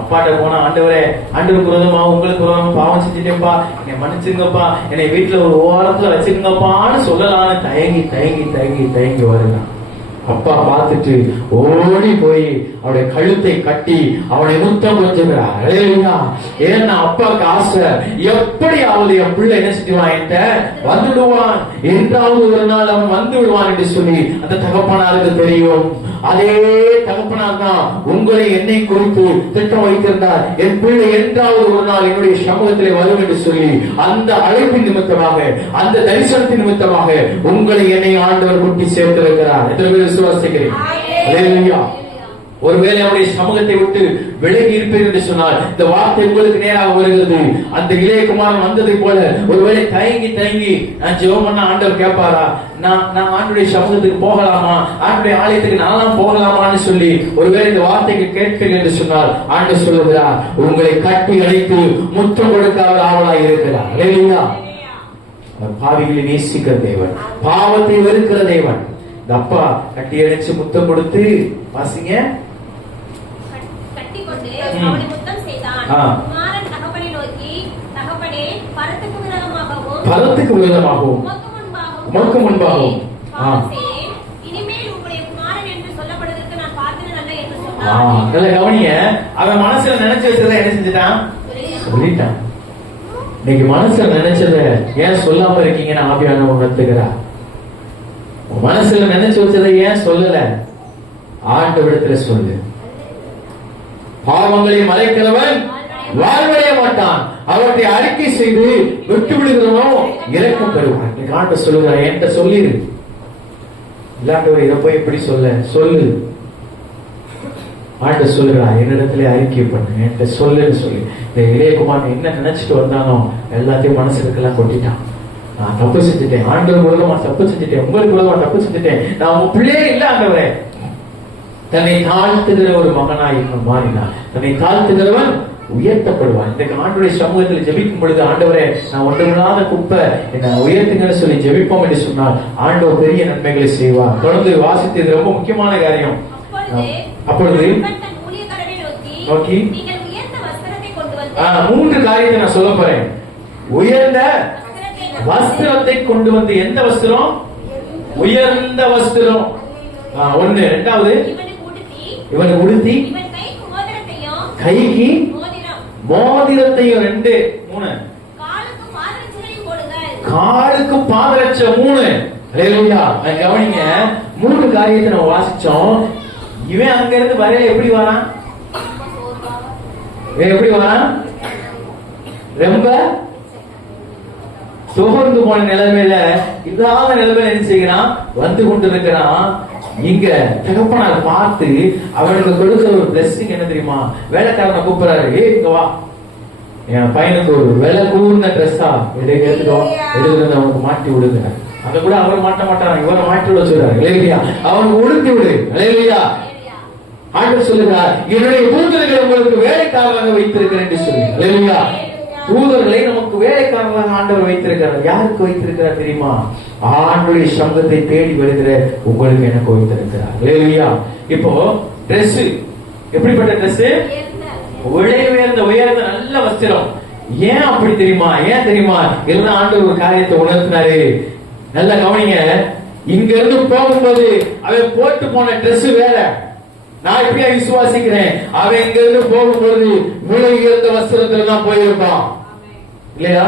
அப்பாட்ட போனா, ஆண்டவரே, ஆண்டவருக்கு விரோதமா உங்களுக்கு விரோதமா பாவம் செஞ்சுட்டேன்ப்பா, என்னை மன்னிச்சுங்கப்பா, என்னை வீட்டுல ஒரு ஓரத்துல வச்சிருங்கப்பான்னு சொல்லலான்னு தயங்கி தயங்கி தயங்கி தயங்கி வருகிறான். அப்பா பார்த்துட்டு ஓடி போய் அவருடைய கழுத்தை கட்டி அவனை முத்தம் கொஞ்சுகிறார். ஏன்னா அப்பாவுக்கு ஆசை, எப்படி அவளுடைய பிள்ளை என்ன செஞ்சுவான்? வந்துடுவான், என்றாவது ஒரு நாள் அவன் வந்து விடுவான் என்று சொல்லி அந்த தகப்பனாருக்கு தெரியும். அதே தகப்பனார் தான் உங்களை என்னை குறித்து திட்டம் வைத்திருந்தார். என் பிள்ளை என்றாவது ஒரு நாள் என்னுடைய சமூகத்திலே வரும் என்று சொல்லி அந்த அழைப்பின் நிமித்தமாக, அந்த தரிசனத்தின் நிமித்தமாக உங்களை என்னை ஆண்டவர் முட்டி சேர்த்திருக்கிறார். ஒருவேளை அவருடைய சமூகத்தை விட்டு விலகி இருப்பீர்கள் என்று சொன்னால் இந்த வார்த்தை உங்களுக்கு நேராக வருகிறது. அந்த இளையகுமாரன் வந்ததை போல ஒருவேளை தயங்கி தயங்கி நான் ஜெபம் பண்ண ஆண்டவர் கேட்பாரா? நான் ஆண்டுடைய சமூகத்துக்கு போகலாமா, ஆண்டுடைய ஆலயத்துக்கு நான்லாம் போகலாமான்னு சொல்லி ஒருவேளை இந்த வார்த்தைக்கு கேட்பீர்கள் என்று சொன்னால் ஆண்டு சொல்லுகிறார், உங்களை கட்டி அழைத்து முத்தம் கொடுக்காத ஆவலாய் இருக்கிறார். இல்லையா? பாவிகளை நேசிக்கிற தேவன், பாவத்தை வெறுக்கிற தேவன். இந்த அப்பா கட்டி அணைச்சு முத்தம் கொடுத்து வாசிங்க. பரத்துக்கு விரோதமாகவும் உமக்கு முன்பாகவும் நல்ல கவனிய. அவன் மனசுல நினைச்சு வச்சதை என்ன செஞ்சுட்டான்? சொல்லிட்டான். இன்னைக்கு மனசுல நினைச்சத ஏன் சொல்லாம இருக்கீங்கன்னு ஆவியானவர் உணர்த்துகிறார். மனசுல நினைச்சு வச்சதை ஏன் சொல்லல? ஆண்டவரிடத்துல சொல்லு. பாவங்களை மறைக்கிறவன் வாழ்வடைய மாட்டான், அவற்றை அறிக்கை செய்து விட்டு விடுகிறவனோ இரக்கம் பெறுவான். ஆண்ட சொல்லுகிற என்கிட்ட சொல்லிரு, இல்லாண்டவர் இதை போய் எப்படி சொல்ல சொல்லு. ஆண்ட சொல்லுகிறா, என்னிடத்துல அறிக்கை பண்ணு, என்கிட்ட சொல்லுன்னு சொல்லி. இந்த இளையகுமாரன் என்ன நினைச்சிட்டு வந்தானோ எல்லாத்தையும் மனசுக்கெல்லாம் கொட்டிட்டான். நான் தப்பு செஞ்சுட்டேன், ஆண்டவர் மூலமா தப்பு செஞ்சுட்டேன், உங்களுக்கு மூலமா தப்பு செஞ்சுட்டேன், நான் உங்க பிள்ளையே இல்ல ஆண்டவரே. தன்னை தாழ்த்துகிற ஒரு மகனாய் மாறினான். தன்னை தாழ்த்துகிறவன் உயர்த்தப்படுவான். இந்த ஆண்டவருடைய சமூகத்தில் ஜெபிக்கும் பொழுது, ஆண்டவரே நான் ஒன்றுமில்லாத குப்பை, என்ன உயர்த்துங்கன்னு சொல்லி ஜெபிப்போம் என்று சொன்னால் ஆண்டவர் பெரிய நன்மைகளை செய்வார். தொடர்ந்து வாசித்தது ரொம்ப முக்கியமான காரியம். அப்பொழுது நோக்கி 3 காரியத்தை நான் சொல்ல போறேன். உயர்ந்த வஸ்திரத்தை கொண்டு வந்து, எந்த வஸ்திரம்? உயர்ந்த வஸ்திரம். ஒண்ணு. இரண்டாவது இவனை உடுத்தி கைக்கு மோதிரத்தையும். 2 3 காலுக்கு பாதரட்சை. 3 கவனிங்க. 3 காரியத்தை நம்ம வாசிச்சோம். இவன் அங்க இருந்து வரையில எப்படி வரான்? எப்படி வரான்? ரொம்ப சோர்ந்து போன நிலைமையில, இல்லாத நிலைமையில என்ன செய்கிறான்? வந்து கொண்டிருக்கிறான். இங்க தகப்பனார் பார்த்து அவனுக்கு கொடுக்கிற ஒரு பிளெஸிங் என்ன தெரியுமா? வேலைக்காரனை கூப்பிடுறாரு, இங்க வா, என் பையனுக்கு ஒரு விலை கூர்ந்த ட்ரெஸ்ஸா எடுத்துக்கோ, எடுத்து அவனுக்கு மாட்டி விடுங்க. அத கூட அவர் மாட்ட மாட்டான், இவரை மாட்டி விட சொல்றாரு. இல்லையா? அவனுக்கு உடுத்தி விடு. இல்லையா? ஆண்டவர் சொல்லுகிறார், என்னுடைய தூதர்களை உங்களுக்கு வேலைக்காரராக வைத்திருக்கிறேன் என்று சொல்லி. அல்லேலூயா. தூதர்களை நமக்கு வேலைக்காரராக ஆண்டவர் வைத்திருக்கிறார். யாருக்கு வைத்திருக்கிறார் தெரியுமா? ஆண்டவருடைய சமூகத்தை தேடி வருகிற உங்களுக்கு எனக்கு வைத்திருக்கிறார். அல்லேலூயா. இப்போ Dress எப்படிப்பட்ட Dress? உயர்ந்த உயர்ந்த நல்ல வஸ்திரம். ஏன் அப்படி தெரியுமா? ஏன் தெரியுமா? எல்லாம் ஆண்டவர் ஒரு காரியத்தை உணர்த்தினாரு. நல்ல கவனிங்க. இங்க இருந்து போகும்போது அவன் போட்டு போன Dress வேற. நான் இப்படியா விசுவாசிக்கிறேன், அவன் இங்க இருந்து போகும்போது விலை உயர்ந்த வஸ்திரத்துல தான் போயிருப்பான். இல்லையா?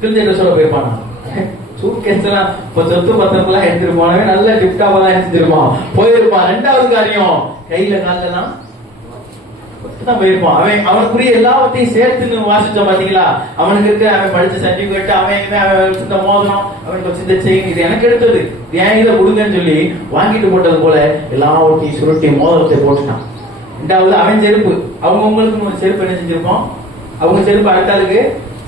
கிழிஞ்ச ட்ரெஸ்ஸோட போயிருப்பான். சூட்கேஸ் எல்லாம் சொத்து பத்திரத்தெல்லாம் எடுத்துட்டு போனவன் நல்ல டிப்டாவெல்லாம் எடுத்துருப்பான், போயிருப்பான். ரெண்டாவது காரியம், கையில காலெல்லாம் தான் போயிருப்பான். அவனுக்குரிய எல்லாத்தையும் சேர்த்து வாசிச்சோம் பாத்தீங்களா? அவனுக்கு இருக்க அவன் படிச்ச சர்டிபிகேட், அவன் மோதிரம், அவனுக்கு வச்சிருந்த செயின், இது எனக்கு எடுத்தது, ஏன் இதை கொடுங்கன்னு சொல்லி வாங்கிட்டு போட்டது போல எல்லாத்தையும் சுருட்டி மோதிரத்தை போட்டுட்டான். ரெண்டாவது அவன் செருப்பு, அவங்களுக்கு செருப்பு என்ன செஞ்சிருப்போம்? அவங்க செருப்பு அடுத்தாளுக்கு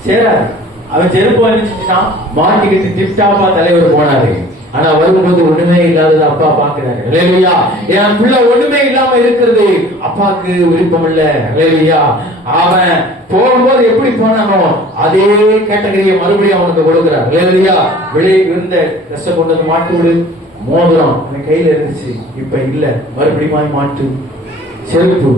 சேராது. அவன் செருப்பு அணிச்சுட்டான், மாட்டிக்கிட்டு டிப்டாப்பா தலைவர் போனாரு. ஆனா வரும்போது ஒண்ணுமே இல்லாதது அப்பா பாக்குறாரு. அல்லேலூயா. என் பிள்ளை ஒண்ணுமே இல்லாம இருக்கிறது அப்பாவுக்கு விருப்பம் இல்ல. அல்லேலூயா. அவன் போகும்போது எப்படி போனானோ அதே கேட்டகரியை மறுபடியும் அவனுக்கு கொடுக்கிறார். அல்லேலூயா. வெளியே இருந்த ட்ரெஸ்ஸை கொண்டு வந்து மாட்டு விடு. மோதிரம் அவன் கையில இருந்துச்சு, இப்ப இல்ல, மறுபடியும் மாட்டு. செருப்பு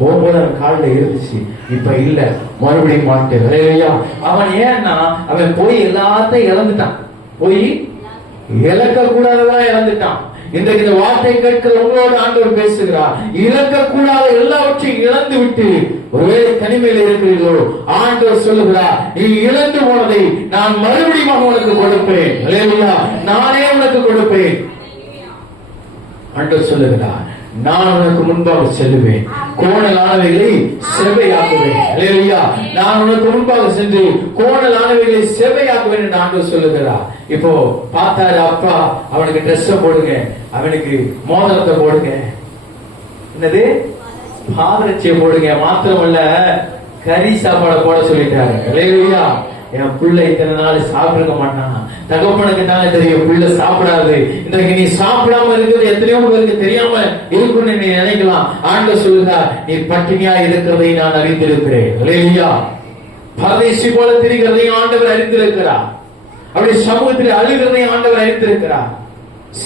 போகும்போது அவன் காலில் இருந்துச்சு, இப்ப இல்ல, மறுபடியும் மாட்டு. அல்லேலூயா. அவன் ஏன்னா அவன் போய் எல்லாத்தையும் இழந்துட்டான். போய் இழக்க கூடாததான் இழந்துட்டான். இன்றைக்கு இந்த வார்த்தை கேட்கிற உங்களோட ஆண்டவர் பேசுகிறார். இழக்க கூடாத எல்லாவற்றையும் இழந்து விட்டு ஒருவேளை தனிமையில் இருக்கிறீர்களோ, ஆண்டவர் சொல்லுகிறார், நீ இழந்து போனதை நான் மறுபடியும் உனக்கு கொடுப்பேன். அல்லேலூயா. நானே உனக்கு கொடுப்பேன். ஆண்டவர் சொல்லுகிறார், நான் உனக்கு முன்பாக செல்லுவேன், கோணலானவைகளை செவ்வையாக்குவேன். அல்லேலூயா. நான் உனக்கு முன்பாக சென்று கோணலானவைகளை செவ்வையாக்குவேன் என்று ஆண்டவர் சொல்லுகிறார். இப்போ பார்த்தாரு அப்பா, அவனுக்கு ட்ரெஸ் போடுங்க, அவனுக்கு மோதிரத்தை போடுங்க, என்னது பாதரட்சியை போடுங்க, மாத்திரமல்ல கறி சாப்பாடை போட சொல்லிட்டாரு. அல்லேலூயா. என் பிள்ளை இத்தனை நாள் சாப்பிட மாட்டான், தகப்பனுக்கு தானே தெரியும் பிள்ளை சாப்பிடாது. இன்றைக்கு நீ சாப்பிடாம இருக்கிறது எத்தனையோ பேருக்கு தெரியாம இருக்குன்னு நீ நினைக்கலாம். ஆண்டவர் சொல்லுகிறார், நீ பட்டினியா இருக்கிறதை நான் அறிந்திருக்கிறேன். அல்லேலூயா. பரதேசி போல திரிகிறதையும் ஆண்டவர் அறிந்திருக்கிறார். அவருடைய சமூகத்தில் அழுகிறதையும் ஆண்டவர் அறிந்திருக்கிறார்.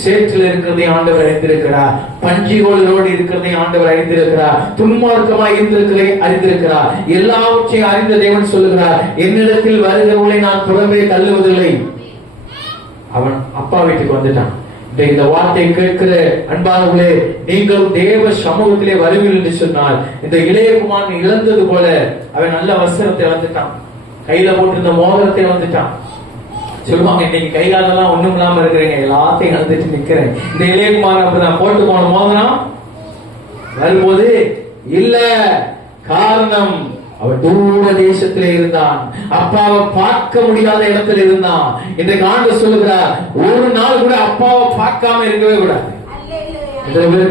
சேற்றில் இருக்கிறதையும் ஆண்டவர் அறிந்திருக்கிறார். பஞ்சிகளோடு இருக்கிறதையும் ஆண்டவர் அறிந்திருக்கிறார். துன்மார்க்கமாய் இருந்திருக்கிறதை அறிந்திருக்கிறார். எல்லாவற்றையும் அறிந்த தேவன் சொல்லுகிறார், என்னிடத்தில் வருகிறவர்களை நான் புறம்பே தள்ளுவதில்லை. அவன் அப்பா வீட்டுக்கு வந்துட்டான். இந்த வார்த்தை கேட்கிற அன்பானவர்களே, நீங்களும் தேவ சமூகத்திலே வருவீர்கள் என்று சொன்னால், இந்த இளையகுமாரன் இழந்தது போல அவன் நல்ல வஸ்திரத்தை வந்துட்டான், கையில போட்டிருந்த மோதிரத்தை வந்துட்டான். சொல்லுவாங்க, இன்னைக்கு கைகாலெல்லாம் ஒண்ணும் இல்லாம இருக்கிறீங்க, எல்லாத்தையும் இழந்துட்டு நிக்கிறேன். இந்த இளையகுமாரன் அப்படிதான் போட்டு போன மோதிரம் வரும்போது இல்ல. காரணம், அவன் தூர தேசத்திலே இருந்தான், அப்பாவை பார்க்க முடியாத இடத்துல இருந்தான். இன்றைக்கு ஆண்டவர் சொல்லுகிறார், ஒரு நாள் கூட அப்பாவை பார்க்காம இருக்கவே கூடாது.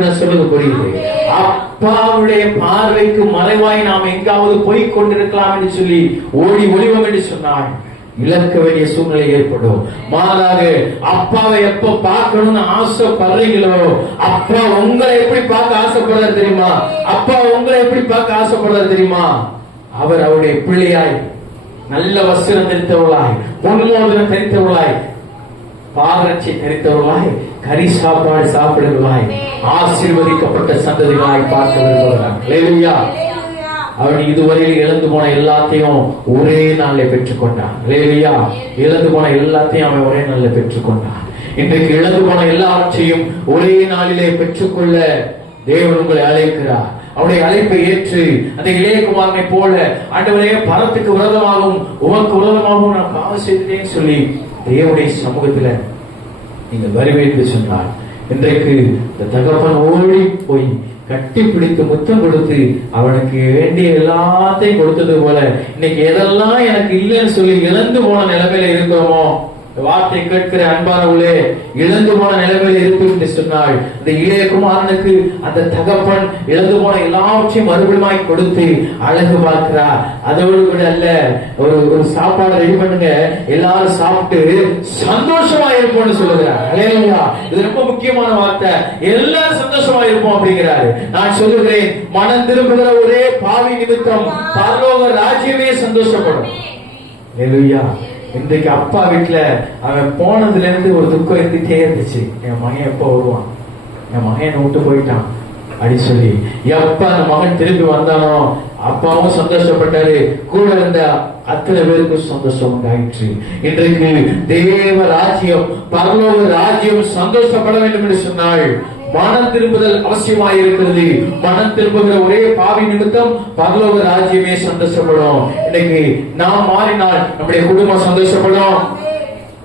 நான் சொல்றது புரியுது? அப்பாவுடைய பார்வைக்கு மறைவாய் நாம் எங்காவது போய் கொண்டிருக்கலாம் என்று சொல்லி ஓடி ஒளிவோம் என்று சொன்னாள், இழக்க வேண்டிய சூழ்நிலை ஏற்படும். மாறாக அப்பாவை எப்ப பார்க்கணும்னு ஆசைப்படுறீங்களோ, அப்பா உங்களை எப்படி பார்க்க ஆசைப்படுறாரு தெரியுமா? அப்பா உங்களை எப்படி பார்க்க ஆசைப்படுறாரு தெரியுமா? அவர் அவருடைய பிள்ளையாய், நல்ல வஸ்திரம் தரித்தவர்களாய், பொன்மோதிரம் தரித்தவர்களாய், பாதரட்சை தரித்தவர்களாய், கறி சாப்பாடு சாப்பிடுவர்களாய், ஆசீர்வதிக்கப்பட்ட சந்ததிகளாய் பார்க்க விரும்புகிறார். அல்லேலூயா. அவன் இதுவரையில் இழந்து போன எல்லாத்தையும் ஒரே நாளில் பெற்றுக்கொண்டான். அல்லேலூயா. இழந்து போன எல்லாத்தையும் அவன் ஒரே நாளில் பெற்றுக்கொண்டான். இன்றைக்கு இழந்து போன எல்லாவற்றையும் ஒரே நாளிலே பெற்றுக்கொள்ள தேவன் உங்களை அழைக்கிறார். அவருடைய அழைப்பை ஏற்று அந்த இளையகுமாரனை போல, ஆண்டவரே பரத்துக்கு விரோதமாகவும் உமக்கு விரோதமாகவும் நான் பாவம் செய்தேன்னு சொல்லி தேவனுடைய சமூகத்துல நீங்க வருவேன் சொன்னார். இன்றைக்கு இந்த தகப்பன் ஓடி போய் கட்டி பிடித்து முத்தம் கொடுத்து அவனுக்கு வேண்டிய எல்லாத்தையும் கொடுத்தது போல, இன்னைக்கு எதெல்லாம் எனக்கு இல்லைன்னு சொல்லி இழந்து போன நிலைமையில இருக்கிறோமோ, வார்த்தை கேட்கிற அன்பானவர்களே, இழந்து போன நிலைமையில் இருக்கு என்று சொன்னால், இந்த இளைய குமாரனுக்கு அந்த தகப்பன் இழந்து போன எல்லாவற்றையும் மறுபடியும் கொடுத்து அழகு பார்க்கிறார். அதோடு கூட அல்ல, ஒரு சாப்பாடு ரெடி பண்ணுங்க, எல்லாரும் சாப்பிட்டு சந்தோஷமா இருப்போம்னு சொல்லுகிறார். அல்லேலூயா. இது ரொம்ப முக்கியமான வார்த்தை. எல்லாரும் சந்தோஷமா இருப்போம் அப்படிங்கிறாரு. நான் சொல்லுகிறேன், மனம் திரும்புகிற ஒரே பாவி நிமித்தம் பரலோக ராஜ்யமே சந்தோஷப்படும். அல்லேலூயா. இன்றைக்கு அப்பா வீட்டுல அவன் போனதுல இருந்து ஒரு துக்கம் இருந்துட்டே இருந்துச்சு. என் மகன் எப்ப வருவான், என் மகன் விட்டு போயிட்டான் அப்படி சொல்லி எப்ப அந்த மகன் திரும்பி வந்தானோ அப்பாவும் சந்தோஷப்பட்டாரு, கூட இருந்த அத்தனை பேருக்கும் சந்தோஷம் உண்டாயிற்று. இன்றைக்கு தேவ ராஜ்யம், பரலோக ராஜ்யம் சந்தோஷப்பட வேண்டும் என்று சொன்னால் மனம் திரும்புதல் அவசியமாக இருக்கிறது. மனம் திரும்புகிற ஒரே பாவி நிமித்தம் பரலோக ராஜ்யமே சந்தோஷப்படும். இன்னைக்கு நாம் மாறினால் நம்முடைய குடும்பம் சந்தோஷப்படும்.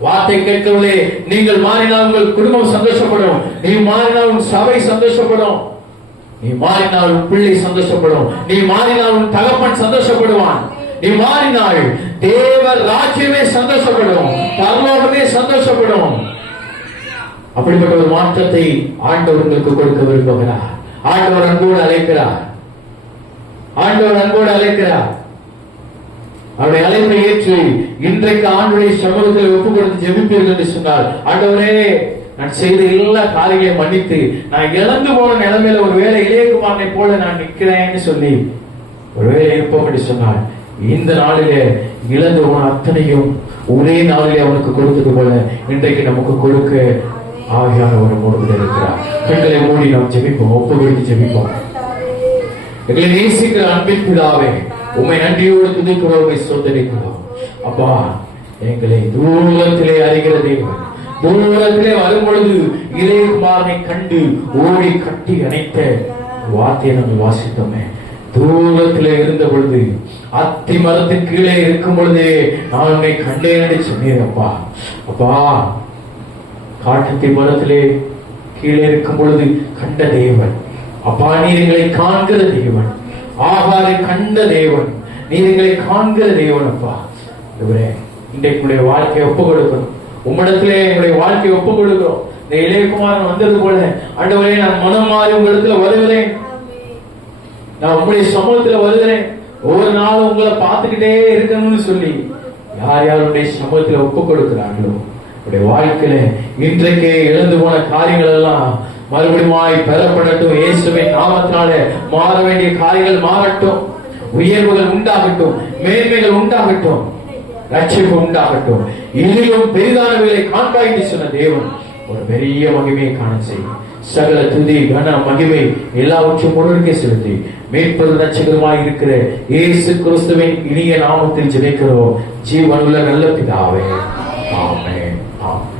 வார்த்தை கேட்கவில்லை, நீங்கள் மாறினால் உங்கள் குடும்பம் சந்தோஷப்படும். நீ மாறினால் உன் சபை சந்தோஷப்படும். நீ மாறினால் உன் பிள்ளை சந்தோஷப்படும். நீ மாறினால் உன் தகப்பன் சந்தோஷப்படுவான். நீ மாறினால் தேவ ராஜ்யமே சந்தோஷப்படும், பரலோகமே சந்தோஷப்படும். அப்படிப்பட்ட ஒரு மாற்றத்தை ஆண்டவர் உங்களுக்கு கொடுக்க விரும்புகிறார். ஆண்டவர் அன்போடு அழைக்கிறார். ஆண்டவர் அன்போடு அழைக்கிறார். அவருடைய அழைப்பை ஏற்று இன்றைக்கு ஆண்டுடைய சமூகத்தில் ஒப்பு கொடுத்து ஜெபிப்பீர்கள் என்று சொன்னால், ஆண்டவரே நான் செய்த எல்லா காரியங்களையும் மன்னித்து நான் இழந்து போன நிலைமையில ஒருவேளை இளையகுமாரனை போல நான் நிற்கிறேன்னு சொல்லி ஒருவேளை இருப்போம் என்று சொன்னால், இந்த நாளிலே இழந்து போன அத்தனையும் ஒரே நாளிலே அவனுக்கு கொடுத்தது போல இன்றைக்கு நமக்கு கொடுக்க ஆவியானவர் நம்மோடு இருக்கிறார். கண்களை மூடி நாம் ஜெபிப்போம், ஒப்பு கொடுத்து ஜெபிப்போம். எங்களை நேசிக்கிற அன்பின் பிதாவே, உம்மை நன்றியோடு துதிக்கிறோம், உம்மை ஸ்தோத்திரிக்கிறோம். அப்பா, எங்களை தூரத்திலே அறிகிற தேவன், தூரத்திலே வரும் பொழுது இளையகுமாரனை கண்டு ஓடி கட்டி அணைத்த வார்த்தையை நாங்கள் வாசித்தோமே. தூரத்திலே இருந்த பொழுது, அத்தி மரத்தின் கீழே இருக்கும் பொழுதே நான் உன்னை கண்டேன் சொன்னேன். அப்பா, அப்பா, காட்டுத்தி மரத்திலே கீழே இருக்கும் பொழுது கண்ட தேவன். அப்பா, நீர் எங்களை காண்கிற தேவன், ஆகாரை கண்ட தேவன், நீர் எங்களை காண்கிற தேவன். அப்பா, இன்றைக்கு வாழ்க்கையை ஒப்பு கொடுக்கணும். உம்மிடத்திலே எங்களுடைய வாழ்க்கையை ஒப்பு கொடுக்கிறோம். இந்த இளையகுமாரன் வந்தது போல ஆண்டவரே, நான் மனம் மாறி உங்களிடத்துல வருகிறேன். நான் உங்களுடைய சமூகத்துல வருகிறேன். ஒவ்வொரு நாளும் உங்களை பார்த்துக்கிட்டே இருக்கணும்னு சொல்லி யார் யாருடைய சமூகத்துல ஒப்பு கொடுக்கிறாங்களோ வாழ்க்கையில இன்றைக்கு இழந்து போன காரியங்கள் எல்லாம் மறுபடியும் பெறப்படட்டும். இயேசுவின் நாமத்தினாலே மாற வேண்டிய காரியங்கள் மாறட்டும். உயர்வுகள் உண்டாகட்டும், மேன்மைகள் உண்டாகட்டும், ரட்சிப்பு உண்டாகட்டும். இதிலும் பெரிதானவைகளை காண்பாய் என்று சொன்ன தேவன் ஒரு பெரிய மகிமையை காண செய்யும். சகல துதி கன மகிமை எல்லாவற்றும் ஒருவருக்கே செலுத்தி மீட்பது ரட்சகருமாய் இருக்கிற இயேசு கிறிஸ்துவின் இனிய நாமத்தில் ஜெபிக்கிறோம் ஜீவனுள்ள நல்ல பிதாவே. ஆமென். ஆமென்.